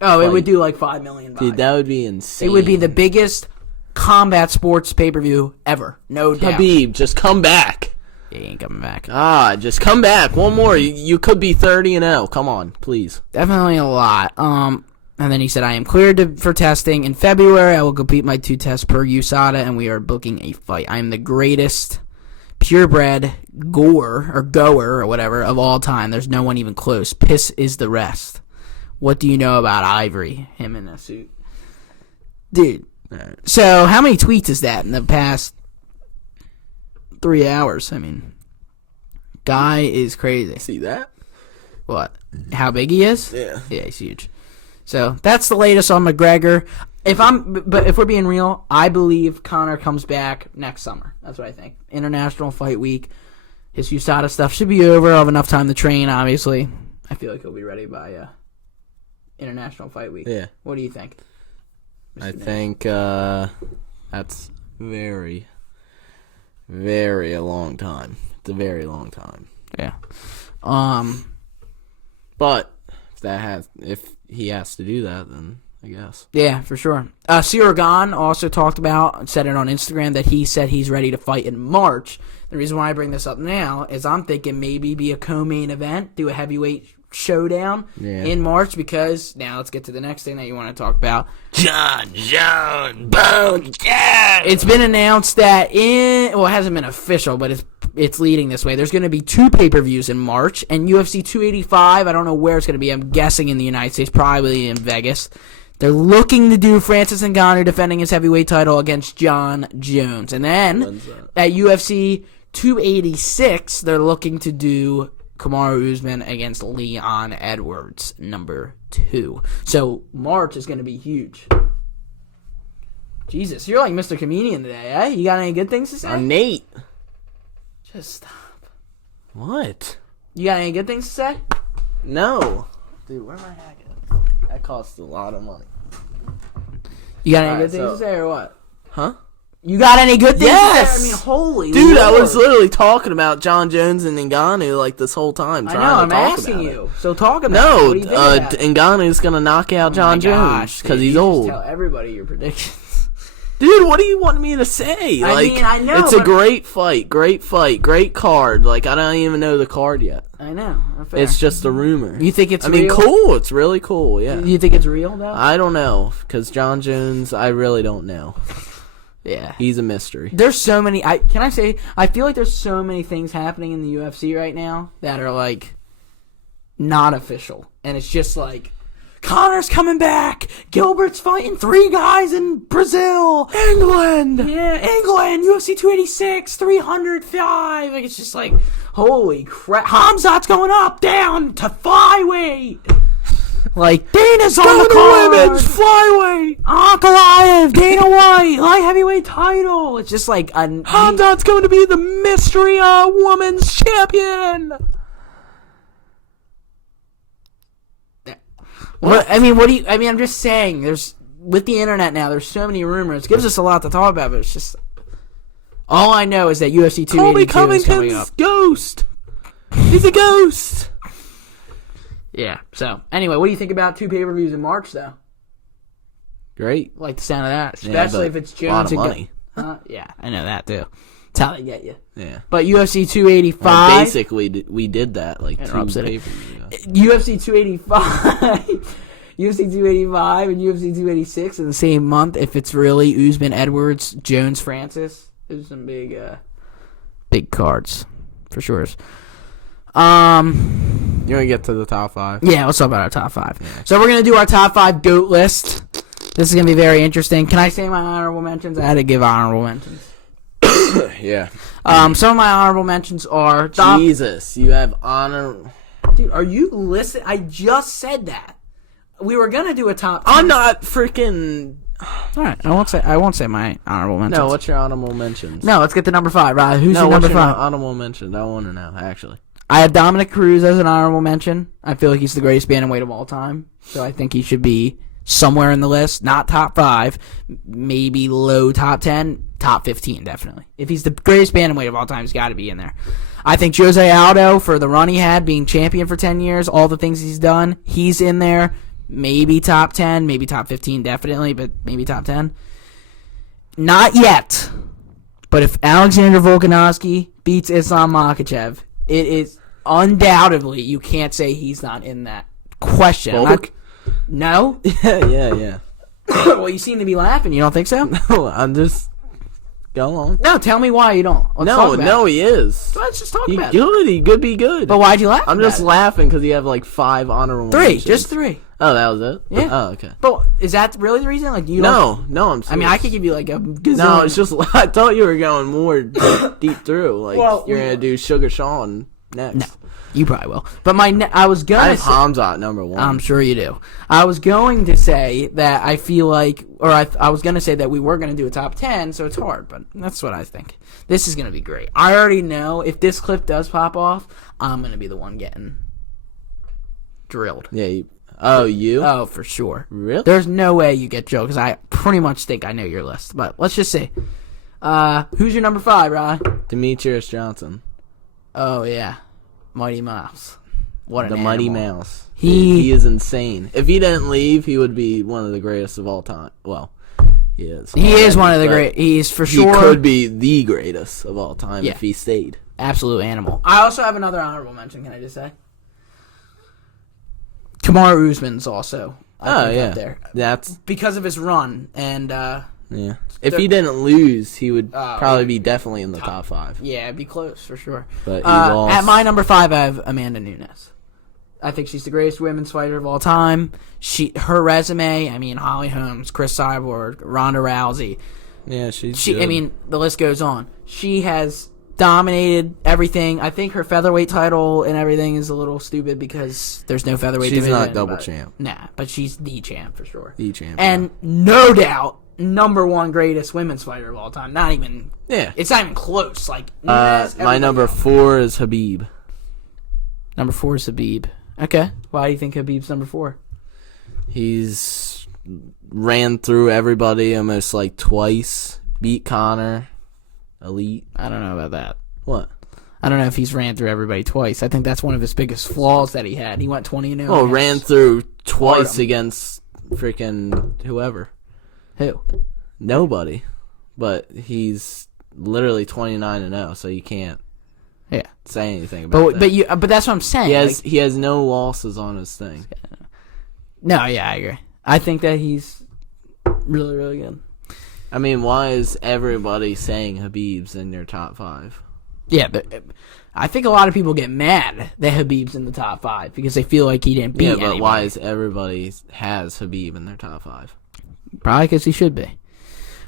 Oh, it fight. would do like $5 million. Dude, that would be insane. It would be the biggest combat sports pay-per-view ever. No doubt. Habib, just come back. He ain't coming back. Just come back. One more. You could be 30-0. Come on, please. Definitely a lot. And then he said, I am cleared for testing. In February, I will complete my 2 tests per USADA, and we are booking a fight. I am the greatest purebred goer or whatever of all time. There's no one even close. Piss is the rest. What do you know about Ivory? Him in a suit. Dude. So how many tweets is that in the past 3 hours? I mean, guy is crazy. See that? What? How big he is? Yeah. Yeah, he's huge. So that's the latest on McGregor. But if we're being real, I believe Conor comes back next summer. That's what I think. International Fight Week. His USADA stuff should be over. I'll have enough time to train, obviously. I feel like he'll be ready by International Fight Week. Yeah. What do you think? I think that's very, very a long time. It's a very long time. Yeah. But if he has to do that, then I guess. Yeah, for sure. Siragan also talked about, said it on Instagram, that he said he's ready to fight in March. The reason why I bring this up now is I'm thinking maybe be a co-main event, do a heavyweight showdown in March, because now let's get to the next thing that you want to talk about. John Bout. Yeah. It's been announced that it hasn't been official, but it's leading this way. There's going to be 2 pay-per-views in March, and UFC 285, I don't know where it's going to be. I'm guessing in the United States, probably in Vegas. They're looking to do Francis Ngannou defending his heavyweight title against John Jones. And then at UFC 286, they're looking to do Kamaru Usman against Leon Edwards, number 2. So March is going to be huge. Jesus, you're like Mr. Comedian today, eh? You got any good things to say? Nate. Just stop. What? You got any good things to say? No. Dude, where am I hacking? That costs a lot of money. You got any Alright, good things to say or what? Huh? You got any good things Yes! to say? I mean, holy Dude, Lord. I was literally talking about John Jones and Ngannou like this whole time. I Trying know, to I'm talk asking about you. It. So talk about it. No, What do you think about it? Ngannou's gonna knock out John Jones because he's old. Just tell everybody your predictions. Dude, what do you want me to say? I mean, I know, it's a but- great fight, great card. Like, I don't even know the card yet. I know. Fair. It's just a rumor. You think it's I mean, real? cool. It's really cool, yeah. You think it's real, though? I don't know, because John Jones, I really don't know. Yeah. He's a mystery. There's so many... I feel like there's so many things happening in the UFC right now that are, like, not official. And it's just like... Conor's coming back. Gilbert's fighting 3 guys in Brazil. England. Yeah, England. UFC 286, 305. Like, it's just like, holy crap. Hamzat's going up, down to flyweight. Like, Dana's on the card. Women's flyweight. Ankalaev, Dana White, light heavyweight title. It's just like Hamzat's going to be the mystery women's champion. What? I'm just saying, with the internet now, there's so many rumors. It gives us a lot to talk about, but it's just... All I know is that UFC 282 is coming up. Ghost. He's a ghost. Yeah, so, anyway, what do you think about 2 pay-per-views in March, though? Great. Like the sound of that, especially if it's Jones a lot of and money. Yeah, I know that, too. That's how they get you. Yeah. But UFC 285... Well, basically, we did that, like, 2 Upsetting. pay-per-views ago. UFC 285... UFC 285 and UFC 286 in the same month. If it's really Usman, Edwards, Jones, Francis, there's some big cards for sure. You want to get to the top 5? Yeah, let's talk about our top 5. Yeah. So we're gonna do our top 5 GOAT list. This is gonna be very interesting. Can I say my honorable mentions? I had to give honorable mentions. Yeah. Some of my honorable mentions are Jesus, you have honor. Dude, are you listening? I just said that. We were gonna do a top 10. I'm not freaking. All right, I won't say my honorable mentions. No, what's your honorable mentions? No, let's get to number 5. Right, who's your what's number 5? Honorable mention. I want to know actually. I have Dominic Cruz as an honorable mention. I feel like he's the greatest bantamweight of all time, so I think he should be somewhere in the list. Not top 5, maybe low top 10, top 15 definitely. If he's the greatest bantamweight of all time, he's got to be in there. I think Jose Aldo, for the run he had, being champion for 10 years, all the things he's done, he's in there. maybe top 10, maybe top 15, definitely, but maybe top 10. Not yet. But if Alexander Volkanovski beats Islam Makhachev, it is undoubtedly, you can't say he's not in that question. No? Yeah. Well, you seem to be laughing. You don't think so? No, I'm just... Go on. No, tell me why you don't. No, he is. Let's just talk He about it. good. He could be good. But why'd you laugh I'm just laughing because you have like 5 honorable mentions. Just 3. Oh, that was it? Yeah. Oh, okay. But is that really the reason? Like you don't... No, I'm serious. I mean, I could give you like a gazillion. No, it's just... I thought you were going more deep through. Like, Well, you're going to do Sugar Sean next. No, you probably will. But I was going I to have Hamza at number 1. I'm sure you do. I was going to say that I feel like, or I was going to say that we were going to do a top 10, so it's hard, but that's what I think. This is going to be great. I already know if this clip does pop off, I'm going to be the one getting drilled. Yeah. You? Oh, for sure. Really? There's no way you get drilled, because I pretty much think I know your list. But let's just see. Who's your number 5, Rod? Demetrius Johnson. Oh, yeah. Mighty Mouse. What an The animal. Mighty Mouse. He He is insane. If he didn't leave, he would be one of the greatest of all time. Well, he is. He is one of the But great. He's for He sure. could be the greatest of all time Yeah. if he stayed. Absolute animal. I also have another honorable mention, can I just say? Kamaru Usman's also up there. That's Because of his run, and yeah. If he didn't lose, he would probably be definitely in the top 5. yeah, it'd be close for sure. But he lost. At my number 5, I have Amanda Nunes. I think she's the greatest women's fighter of all time. Her resume, I mean, Holly Holmes, Chris Cyborg, Ronda Rousey. Yeah, she's good. I mean, the list goes on. She has dominated everything. I think her featherweight title and everything is a little stupid because there's no featherweight She's division. not double champ. Nah, but she's the champ for sure. The champ. And no doubt, number 1 greatest women's fighter of all time. Not even... Yeah. It's not even close. Like, Nunes, My number everybody else. 4 is Habib. Number 4 is Habib. Okay. Why do you think Habib's number 4? He's ran through everybody almost like twice. Beat Conor. Elite. I don't know about that. What? I don't know if he's ran through everybody twice. I think that's one of his biggest flaws that he had. He went 20-0. Oh, ran through twice Stardom. against freaking whoever. Who? Nobody. But he's literally 29-0, so you can't Yeah. say anything about that. But that's what I'm saying. He has no losses on his thing. No, yeah, I agree. I think that he's really, really good. I mean, why is everybody saying Habib's in their top 5? Yeah, but I think a lot of people get mad that Habib's in the top 5 because they feel like he didn't beat Yeah, but anybody. why is everybody has Habib in their top 5? Probably because he should be.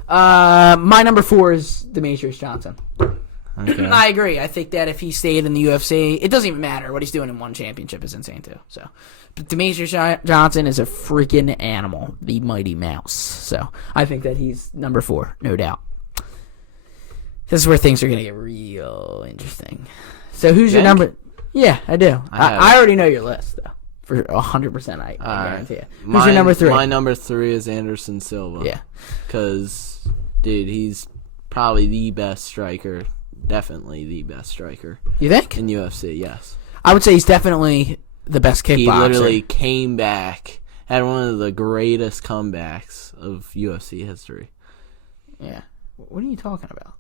My number 4 is Demetrius Johnson. Okay. I agree. I think that if he stayed in the UFC, it doesn't even matter. What he's doing in one championship is insane too. So, but Demetrius Johnson is a freaking animal, the Mighty Mouse. So, I think that he's number 4, no doubt. This is where things are going to get real interesting. So, who's your number? Yeah, I do. I already know your list though. For 100%, I guarantee you. Who's your number 3? My number 3 is Anderson Silva. Yeah. Because, dude, he's probably the best striker. Definitely the best striker. You think? In UFC, yes. I would say he's definitely the best kickboxer. He literally came back, had one of the greatest comebacks of UFC history. Yeah. What are you talking about?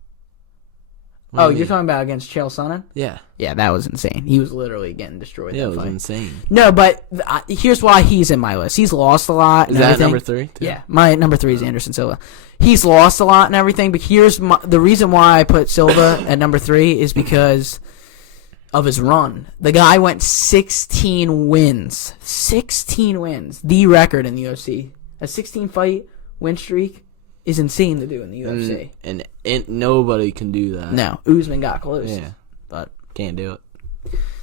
What do you You're mean? talking about against Chael Sonnen? Yeah. Yeah, that was insane. He was literally getting destroyed. Yeah, that it was fight. insane. No, but here's why he's in my list. He's lost a lot. Is and that everything. number 3? Too? Yeah, my number 3 is Anderson Silva. He's lost a lot and everything, but here's the reason why I put Silva at number 3 is because of his run. The guy went 16 wins. 16 wins. The record in the UFC. A 16-fight win streak is insane to do in the UFC. And nobody can do that. No, Usman got close. Yeah. But Can't do it.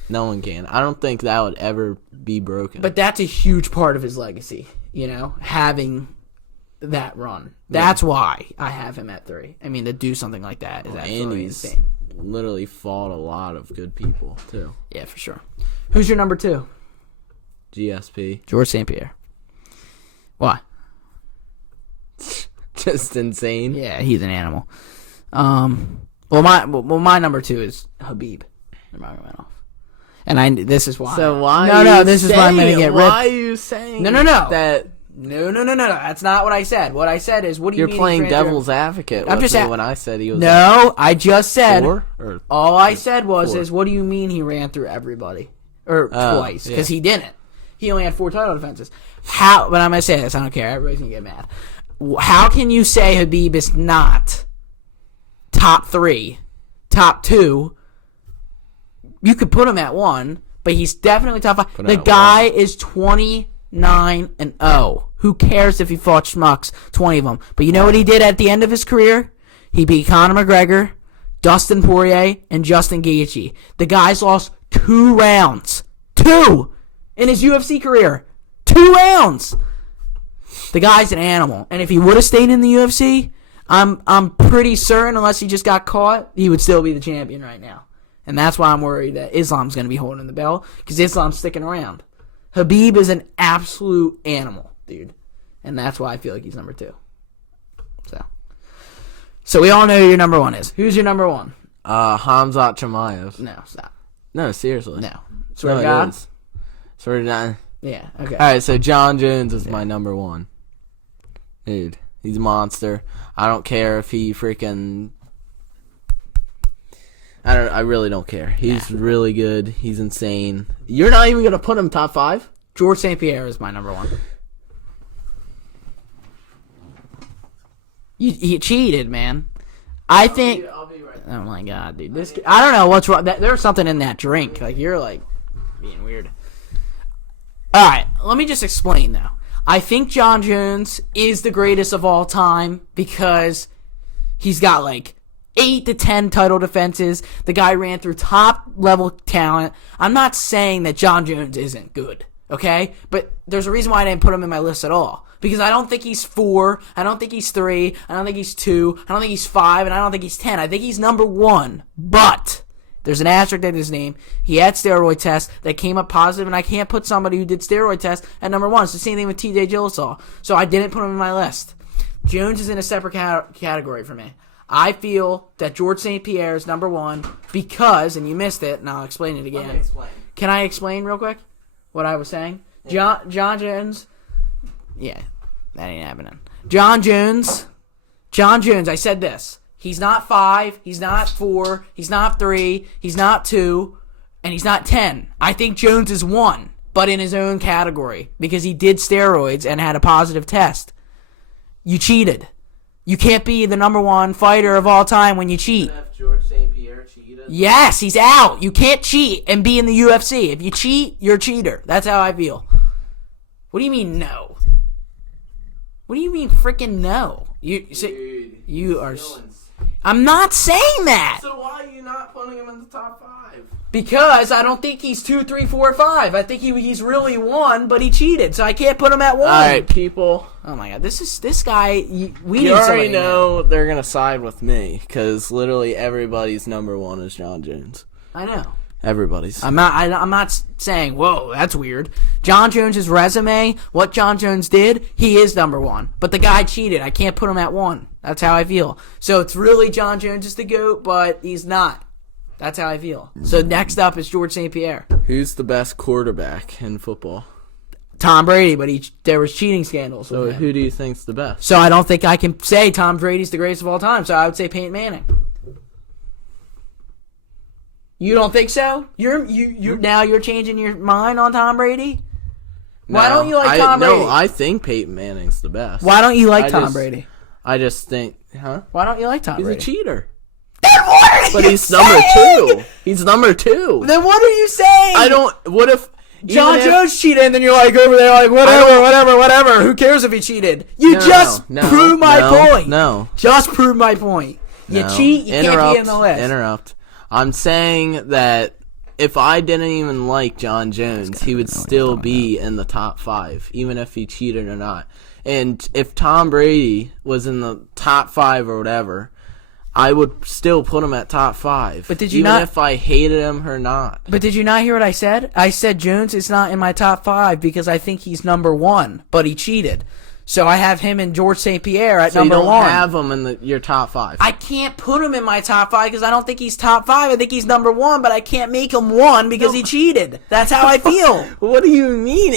No one can. I don't think that would ever be broken. But that's a huge part of his legacy, having that run. That's why I have him at 3. I mean, to do something like that is and absolutely he's insane. literally fought a lot of good people, too. Yeah, for sure. Who's your number 2? GSP. George St. Pierre. Why? Just insane. Yeah, he's an animal. My number 2 is Habib. Went off. And this is why. So why? No, this is why I'm gonna get ripped. Why are you saying? No. That No. That's not what I said. What I said is, what do you you're mean? playing devil's advocate. I'm just when I said he was. No, I just said. 4 or all I said was, 4? what do you mean he ran through everybody or twice? Because he didn't. He only had 4 title defenses. How? But I'm gonna say this. I don't care. Everybody's gonna get mad. How can you say Khabib is not top 3, top 2? You could put him at 1, but he's definitely top 5. The guy is 29-0. Who cares if he fought schmucks, 20 of them? But you know what he did at the end of his career? He beat Conor McGregor, Dustin Poirier, and Justin Gaethje. The guy's lost 2 rounds. 2! In his UFC career. 2 rounds! The guy's an animal. And if he would have stayed in the UFC, I'm pretty certain, unless he just got caught, he would still be the champion right now. And that's why I'm worried that Islam's going to be holding the belt, because Islam's sticking around. Khabib is an absolute animal, dude. And that's why I feel like he's number 2. So we all know who your number 1 is. Who's your number 1? Khamzat Chimaev. No, stop. No, seriously. No. Swear to God? Swear to God. Yeah, okay. Alright, so John Jones is my number 1. Dude, he's a monster. I don't care if he freaking... I really don't care. He's really good. He's insane. You're not even going to put him top 5? George St. Pierre is my number 1. He cheated, man. I think... I'll be right Oh my God, dude. I don't know what's wrong. There's something in that drink. Like, you're like being weird. Alright, let me just explain though. I think John Jones is the greatest of all time because he's got like 8 to 10 title defenses. The guy ran through top level talent. I'm not saying that John Jones isn't good, okay? But there's a reason why I didn't put him in my list at all. Because I don't think he's 4, I don't think he's 3, I don't think he's 2, I don't think he's 5, and I don't think he's 10. I think he's number 1. But there's an asterisk in his name. He had steroid tests that came up positive, and I can't put somebody who did steroid tests at number 1. It's the same thing with TJ Dillashaw. So I didn't put him in my list. Jones is in a separate category for me. I feel that George St. Pierre is number 1 because, and you missed it, and I'll explain it again. Can I explain real quick what I was saying? Yeah. John Jones. Yeah, that ain't happening. John Jones, I said this. He's not 5, he's not 4, he's not 3, he's not 2, and he's not 10. I think Jones is 1, but in his own category because he did steroids and had a positive test. You cheated. You can't be the number 1 fighter of all time when you cheat. If George St. Pierre cheated? Yes, he's out. You can't cheat and be in the UFC. If you cheat, you're a cheater. That's how I feel. What do you mean no? What do you mean freaking no? Dude, you are... I'm not saying that. So why are you not putting him in the top 5? Because I don't think he's 2, 3, 4, 5. I think he's really 1, but he cheated, so I can't put him at 1. All right, people. Oh my God, this guy. We You already know they're gonna side with me because literally everybody's number 1 is John Jones. I know. Everybody's. I'm not saying, whoa, that's weird. John Jones' resume, what John Jones did, he is number 1. But the guy cheated. I can't put him at 1. That's how I feel. So it's really John Jones is the GOAT, but he's not. That's how I feel. So next up is George St. Pierre. Who's the best quarterback in football? Tom Brady, but there was cheating scandals. So who do you think's the best? So I don't think I can say Tom Brady's the greatest of all time. So I would say Peyton Manning. You don't think so? You're changing your mind on Tom Brady? Why don't you like Tom Brady? No, I think Peyton Manning's the best. Why don't you like Tom Brady? I just think, huh? Why don't you like Tom Brady? He's a cheater. Then what are But you he's saying? number 2. He's number 2. Then what are you saying? I don't. What if John Jones cheated, and then you're like over there, like whatever. Who cares if he cheated? You proved my point. No, just proved my point. You cheat, you can't be in the list. Interrupt. I'm saying that if I didn't even like John Jones, he would still be in the top 5, even if he cheated or not. And if Tom Brady was in the top 5 or whatever, I would still put him at top 5. But did you even not? If I hated him or not. But did you not hear what I said? I said Jones is not in my top 5 because I think he's number 1, but he cheated. So I have him and George St. Pierre at So number you don't 1. have him in your top 5. I can't put him in my top 5 because I don't think he's top 5. I think he's number 1, but I can't make him 1 because he cheated. That's how I feel. What do you mean?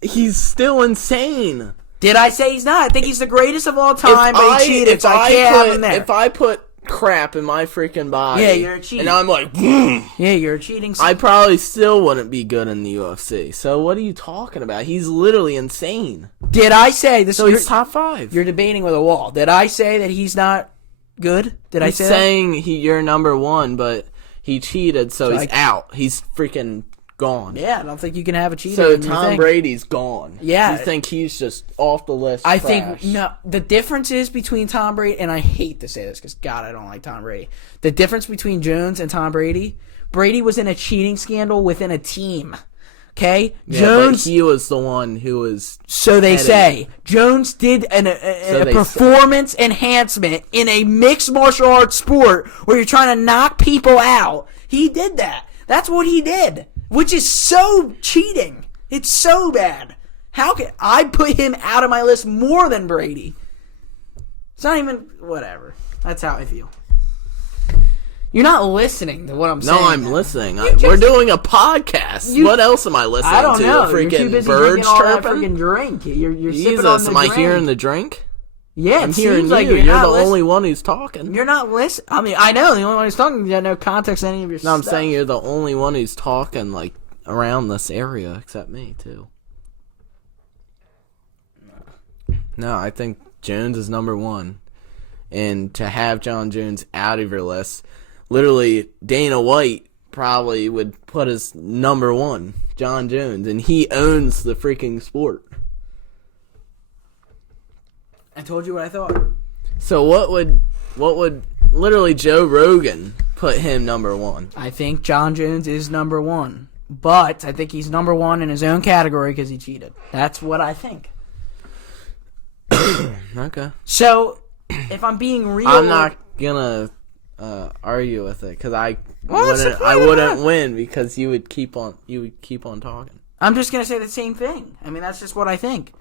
He's still insane. Did I say he's not? I think he's the greatest of all time, but he cheated, so I can't have him there. If I put crap in my freaking body, Yeah, you're a cheater. and I'm like, Yeah, you're a cheating. I probably still wouldn't be good in the UFC. So what are you talking about? He's literally insane. Did I say this? So he's top 5. You're debating with a wall. Did I say that he's not good? Did I He's say saying you're number 1, but he cheated, so he's I- out. He's freaking gone. that? Yeah, I don't think you can have a cheater. So in your Tom thing. Brady's gone. Yeah. You think he's just off the list? I trash. think no. The difference is between Tom Brady, and I hate to say this because God, I don't like Tom Brady. The difference between Jones and Tom Brady. Brady was in a cheating scandal within a team. Okay, Yeah, Jones. but he was the one who was. So they heading say it. Jones did a they performance enhancement in a mixed martial arts sport where you're trying to knock people out. He did that. That's what he did, which is so cheating. It's so bad. How can I put him out of my list more than Brady? It's not even whatever. That's how I feel. You're not listening to what I'm saying. No, I'm listening. just- We're doing a podcast. You- what else am I listening I don't to? know. You're Freaking too busy birds drinking all that chirping. freaking drink. You're sipping on Jesus, the am I drink. hearing the drink? Yeah, I'm it hearing seems like you. you're You're not the listening. only one who's talking. You're not listening. I mean, I know the only one who's talking. You got no context to any of your No, stuff. I'm saying you're the only one who's talking like around this area, except me too. No, I think Jones is number 1, and to have John Jones out of your list, literally Dana White probably would put as number 1, John Jones, and he owns the freaking sport. I told you what I thought. So what would literally Joe Rogan put him number 1? I think John Jones is number 1, but I think he's number 1 in his own category because he cheated. That's what I think. Okay. So, if I'm being real, I'm not gonna argue with it because what's the point I of wouldn't that? win because you would keep on talking. I'm just gonna say the same thing. I mean, that's just what I think.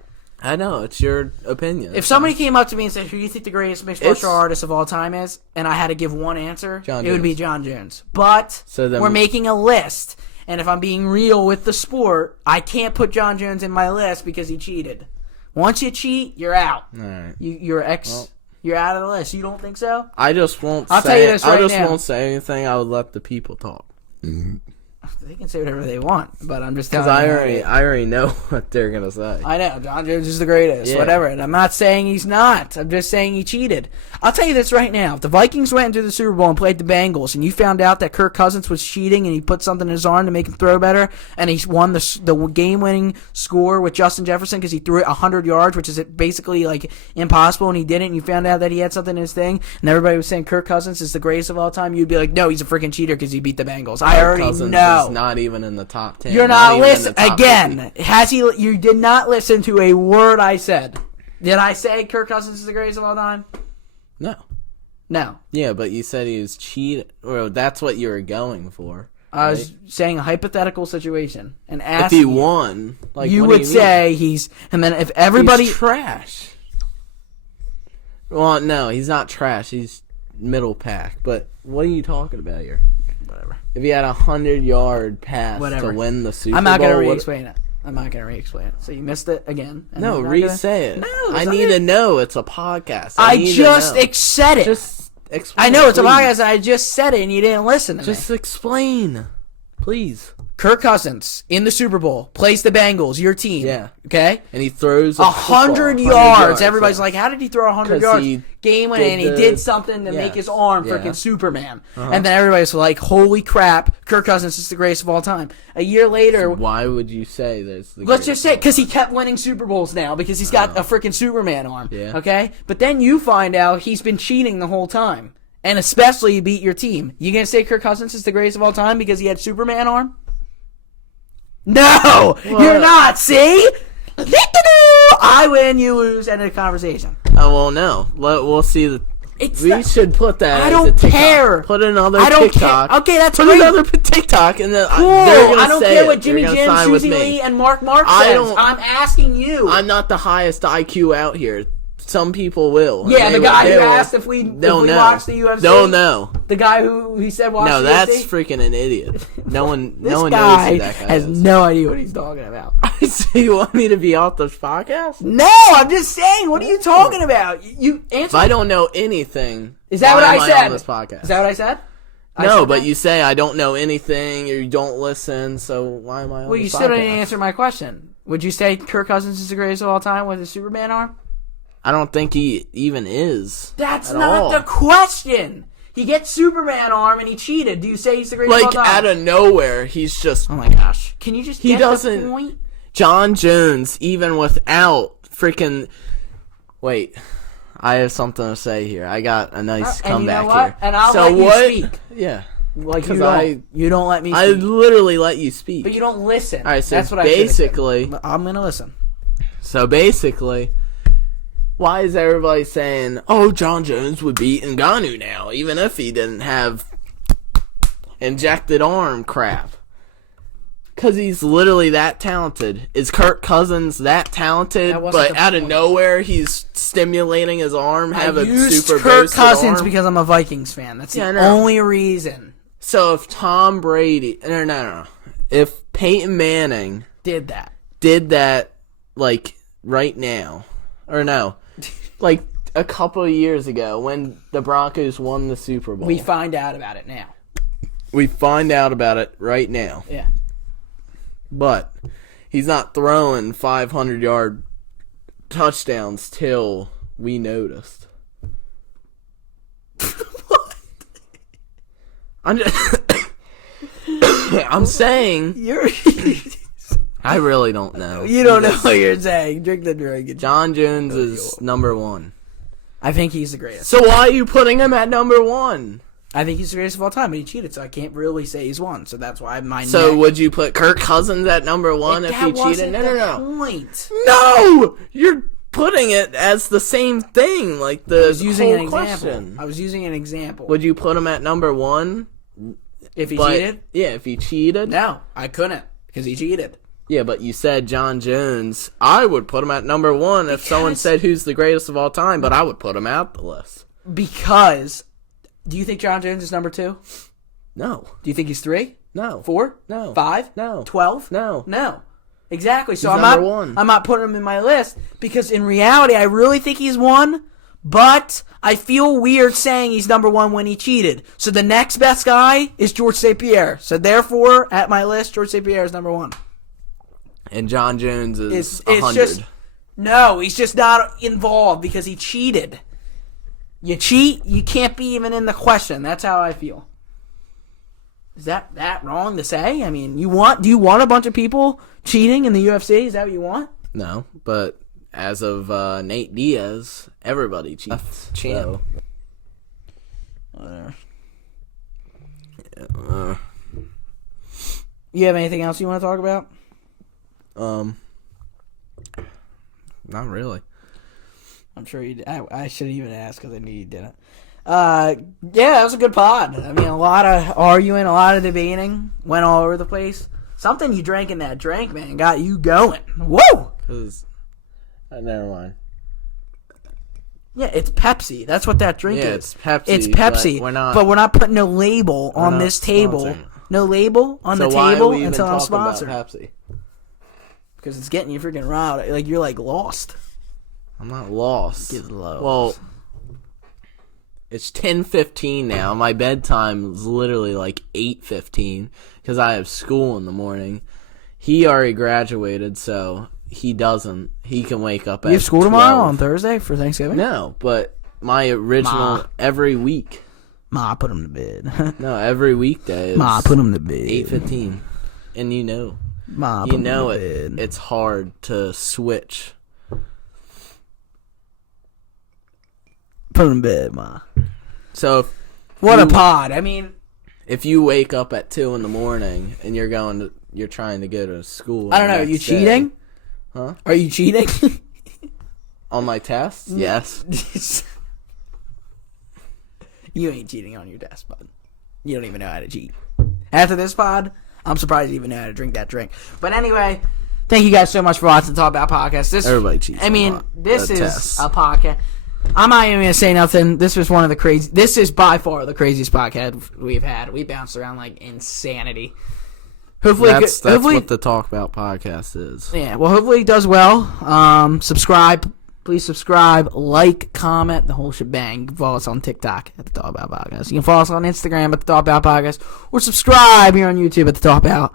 I know it's your opinion. If somebody came up to me and said, "Who do you think the greatest mixed martial artist of all time is?" and I had to give one answer, John it would be Jones. John Jones. But So then- we're making a list, and if I'm being real with the sport, I can't put John Jones in my list because he cheated. Once you cheat, you're out. All right. You're you're out of the list. You don't think so? I just won't. I'll say, tell you this right I just now. won't say anything. I would let the people talk They can say whatever they want, but I'm just because telling you. I already know what they're gonna say. I know, John Jones is the greatest, Yeah. whatever. And I'm not saying he's not. I'm just saying he cheated. I'll tell you this right now. If the Vikings went into the Super Bowl and played the Bengals, and you found out that Kirk Cousins was cheating and he put something in his arm to make him throw better, and he won the game-winning score with Justin Jefferson because he threw it 100 yards, which is basically like impossible, and he didn't, and you found out that he had something in his thing, and everybody was saying Kirk Cousins is the greatest of all time, you'd be like, no, he's a freaking cheater because he beat the Bengals. I already Cousins know. is not even in the top 10. You're not even in the listening. top Again, 50. has he? You did not listen to a word I said. Did I say Kirk Cousins is the greatest of all time? No. No. Yeah, but you said he was cheating. Well, that's what you were going for. I was saying a hypothetical situation and If asking he won, like you what would do you mean? say he's. And then if everybody. He's trash. Well, no, he's not trash. He's middle pack. But what are you talking about here? Whatever. If he had 100-yard pass Whatever. to win the Super Bowl, I'm not going to what- re-explain it. I'm not going to re-explain it. So you missed it again. and No, I'm not re-say it. No, I it's need not to know. It's a podcast. I need to just know. said it. Just explain. I know it's a please. podcast and I just said it and you didn't listen to me. Just explain, please. Kirk Cousins in the Super Bowl plays the Bengals, your team. Yeah. Okay? And he throws 100 football, yards. Everybody's yeah. like, how did he throw 100 'Cause yards? he Game winning, and he did did the- something to make his Yes. arm Yeah. freaking Superman. And then everybody's like, holy crap, Kirk Cousins is the greatest of all time. A year later, Why would you say this? let's just say, because he kept winning Super Bowls now, because he's got a freaking Superman arm. Yeah. Okay? But then you find out he's been cheating the whole time. And especially you beat your team. You going to say Kirk Cousins is the greatest of all time because he had Superman arm? No! You're not, see? I win, you lose, end of the conversation. Oh well, no. We'll see We should put that. I as don't a TikTok. care. Put another I don't TikTok. care. Okay, that's put great. another TikTok, and then Cool. they're gonna I don't say care it. what Jimmy They're gonna Jim, sign with Susie me. Lee, and Mark says. I'm asking you. I'm not the highest IQ out here. Some people will. Yeah, the guy who asked if we know. watched the UFC. Don't know. The guy who he said watch the UFC. No, that's freaking an idiot. No one. This no one guy knows who that guy has is. no idea what he's talking about. So you want me to be off this podcast? No, I'm just saying. What are you talking about? You answer. If I don't know anything, Is that what why I am said? on this podcast? Is that what I said? No, but you say I don't know anything or you don't listen, so why am I on Well, you this still podcast? didn't answer my question. Would you say Kirk Cousins is the greatest of all time with his Superman arm? I don't think he even is. That's at not all. the question. He gets Superman arm and he cheated. Do you say he's the greatest of Like all time? out of nowhere, he's just. Oh my gosh! Can you just He get doesn't- the point? John Jones, even without freaking. Wait, I have something to say here. I got a nice And you comeback know what? here. And I'll so let you what? speak. Yeah, Like you 'Cause don't. You don't let me I speak. literally let you speak. But you don't listen. All right, so That's what I should've said. basically, I'm gonna listen. so basically, why is everybody saying, "Oh, John Jones would beat Ngannou now, even if he didn't have injected arm crap"? Because he's literally that talented. Is Kirk Cousins that talented? That wasn't But the out of point. nowhere, he's stimulating his arm, have I a used super Kirk boosted Cousins arm. because I'm a Vikings fan. That's Yeah, I the know. only reason. So if Tom Brady, no, if Peyton Manning Did that? did that, like right now, or no, like a couple of years ago when the Broncos won the Super Bowl, We find out about it now. we find out about it right now. Yeah. But he's not throwing 500-yard touchdowns till we noticed. What? I'm just I'm saying You're. I really don't know. You don't know what you're saying. Drink the drink. John Jones is number one. I think he's the greatest. So why are you putting him at number one? I think he's the greatest of all time, but he cheated, so I can't really say he's won. So that's why my. So would you put Kirk Cousins at number one if he cheated? No. Point. No! You're putting it as the same thing, like the I was using whole an example. question. I was using an example. Would you put him at number one? If he But- cheated? Yeah, if he cheated. No, I couldn't because he cheated. Yeah, but you said John Jones. I would put him at number one if someone said who's the greatest of all time, but I would put him out the list. Because, do you think John Jones is number 2? No. Do you think he's 3? No. 4? No. 5? No. 12? No. No. Exactly. So He's I'm number not. one. I'm not putting him in my list because in reality, I really think he's 1. But I feel weird saying he's number 1 when he cheated. So the next best guy is George St. Pierre. So therefore, at my list, George St. Pierre is number 1. And John Jones is It's 100. just no. He's just not involved because he cheated. You cheat, you can't be even in the question. That's how I feel. Is that wrong to say? I mean, do you want a bunch of people cheating in the UFC? Is that what you want? No, but as of Nate Diaz, everybody cheats. champ. So, You have anything else you want to talk about? not really. I'm sure you did. I should have even asked because I knew you didn't. Yeah, that was a good pod. I mean, a lot of arguing, a lot of debating, went all over the place. Something you drank in that drink, man, got you going. Whoa! Because, never mind. Yeah, it's Pepsi. That's what that drink Yeah, is. it's Pepsi. It's Pepsi. But we're not putting no label on not this table. sponsoring it. No label on So the why are table we even until I'm talking about sponsored. Pepsi? Because it's getting you freaking riled. Like you're like lost. I'm not lost. Get lost. Well, it's 10:15 now. My bedtime is literally like 8:15 because I have school in the morning. He already graduated, so he doesn't. He can wake up at You have school tomorrow 12. on Thursday for Thanksgiving? No, but my original Ma. every week. Ma, put him to bed. No, every weekday is Ma, put him to bed. 8:15, and you know. Ma, You put him know to it. bed. It's hard to switch. Put him to bed, Ma. So if What a you- pod. I mean, if you wake up at 2 in the morning and you're trying to go to school, I don't know. the Are you next day- cheating? Huh? Are you cheating? On my tests? Yes. You ain't cheating on your test, bud. You don't even know how to cheat. After this pod, I'm surprised you even know how to drink that drink. But anyway, thank you guys so much for watching the Talk About podcast. Everybody cheats. This is a podcast. I'm not even gonna say nothing. This was one of the crazy. This is by far the craziest podcast we've had. We bounced around like insanity. Hopefully, that's what the Talk About podcast is. Yeah. Well, hopefully it does well. Subscribe. Please subscribe, like, comment, the whole shebang. You can follow us on TikTok at the Talk About Podcast. You can follow us on Instagram at the Talk About Podcast, or subscribe here on YouTube at the Talk About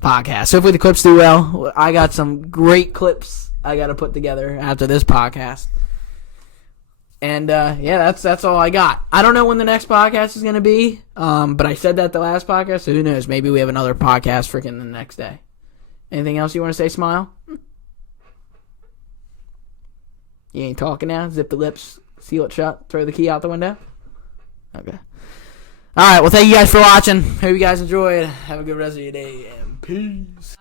Podcast. Hopefully the clips do well. I got some great clips I got to put together after this podcast. And yeah, that's all I got. I don't know when the next podcast is gonna be, but I said that the last podcast, so who knows? Maybe we have another podcast freaking the next day. Anything else you want to say, Smile? You ain't talking now? Zip the lips, seal it shut, throw the key out the window? Okay. Alright, well, thank you guys for watching. Hope you guys enjoyed. Have a good rest of your day, and peace.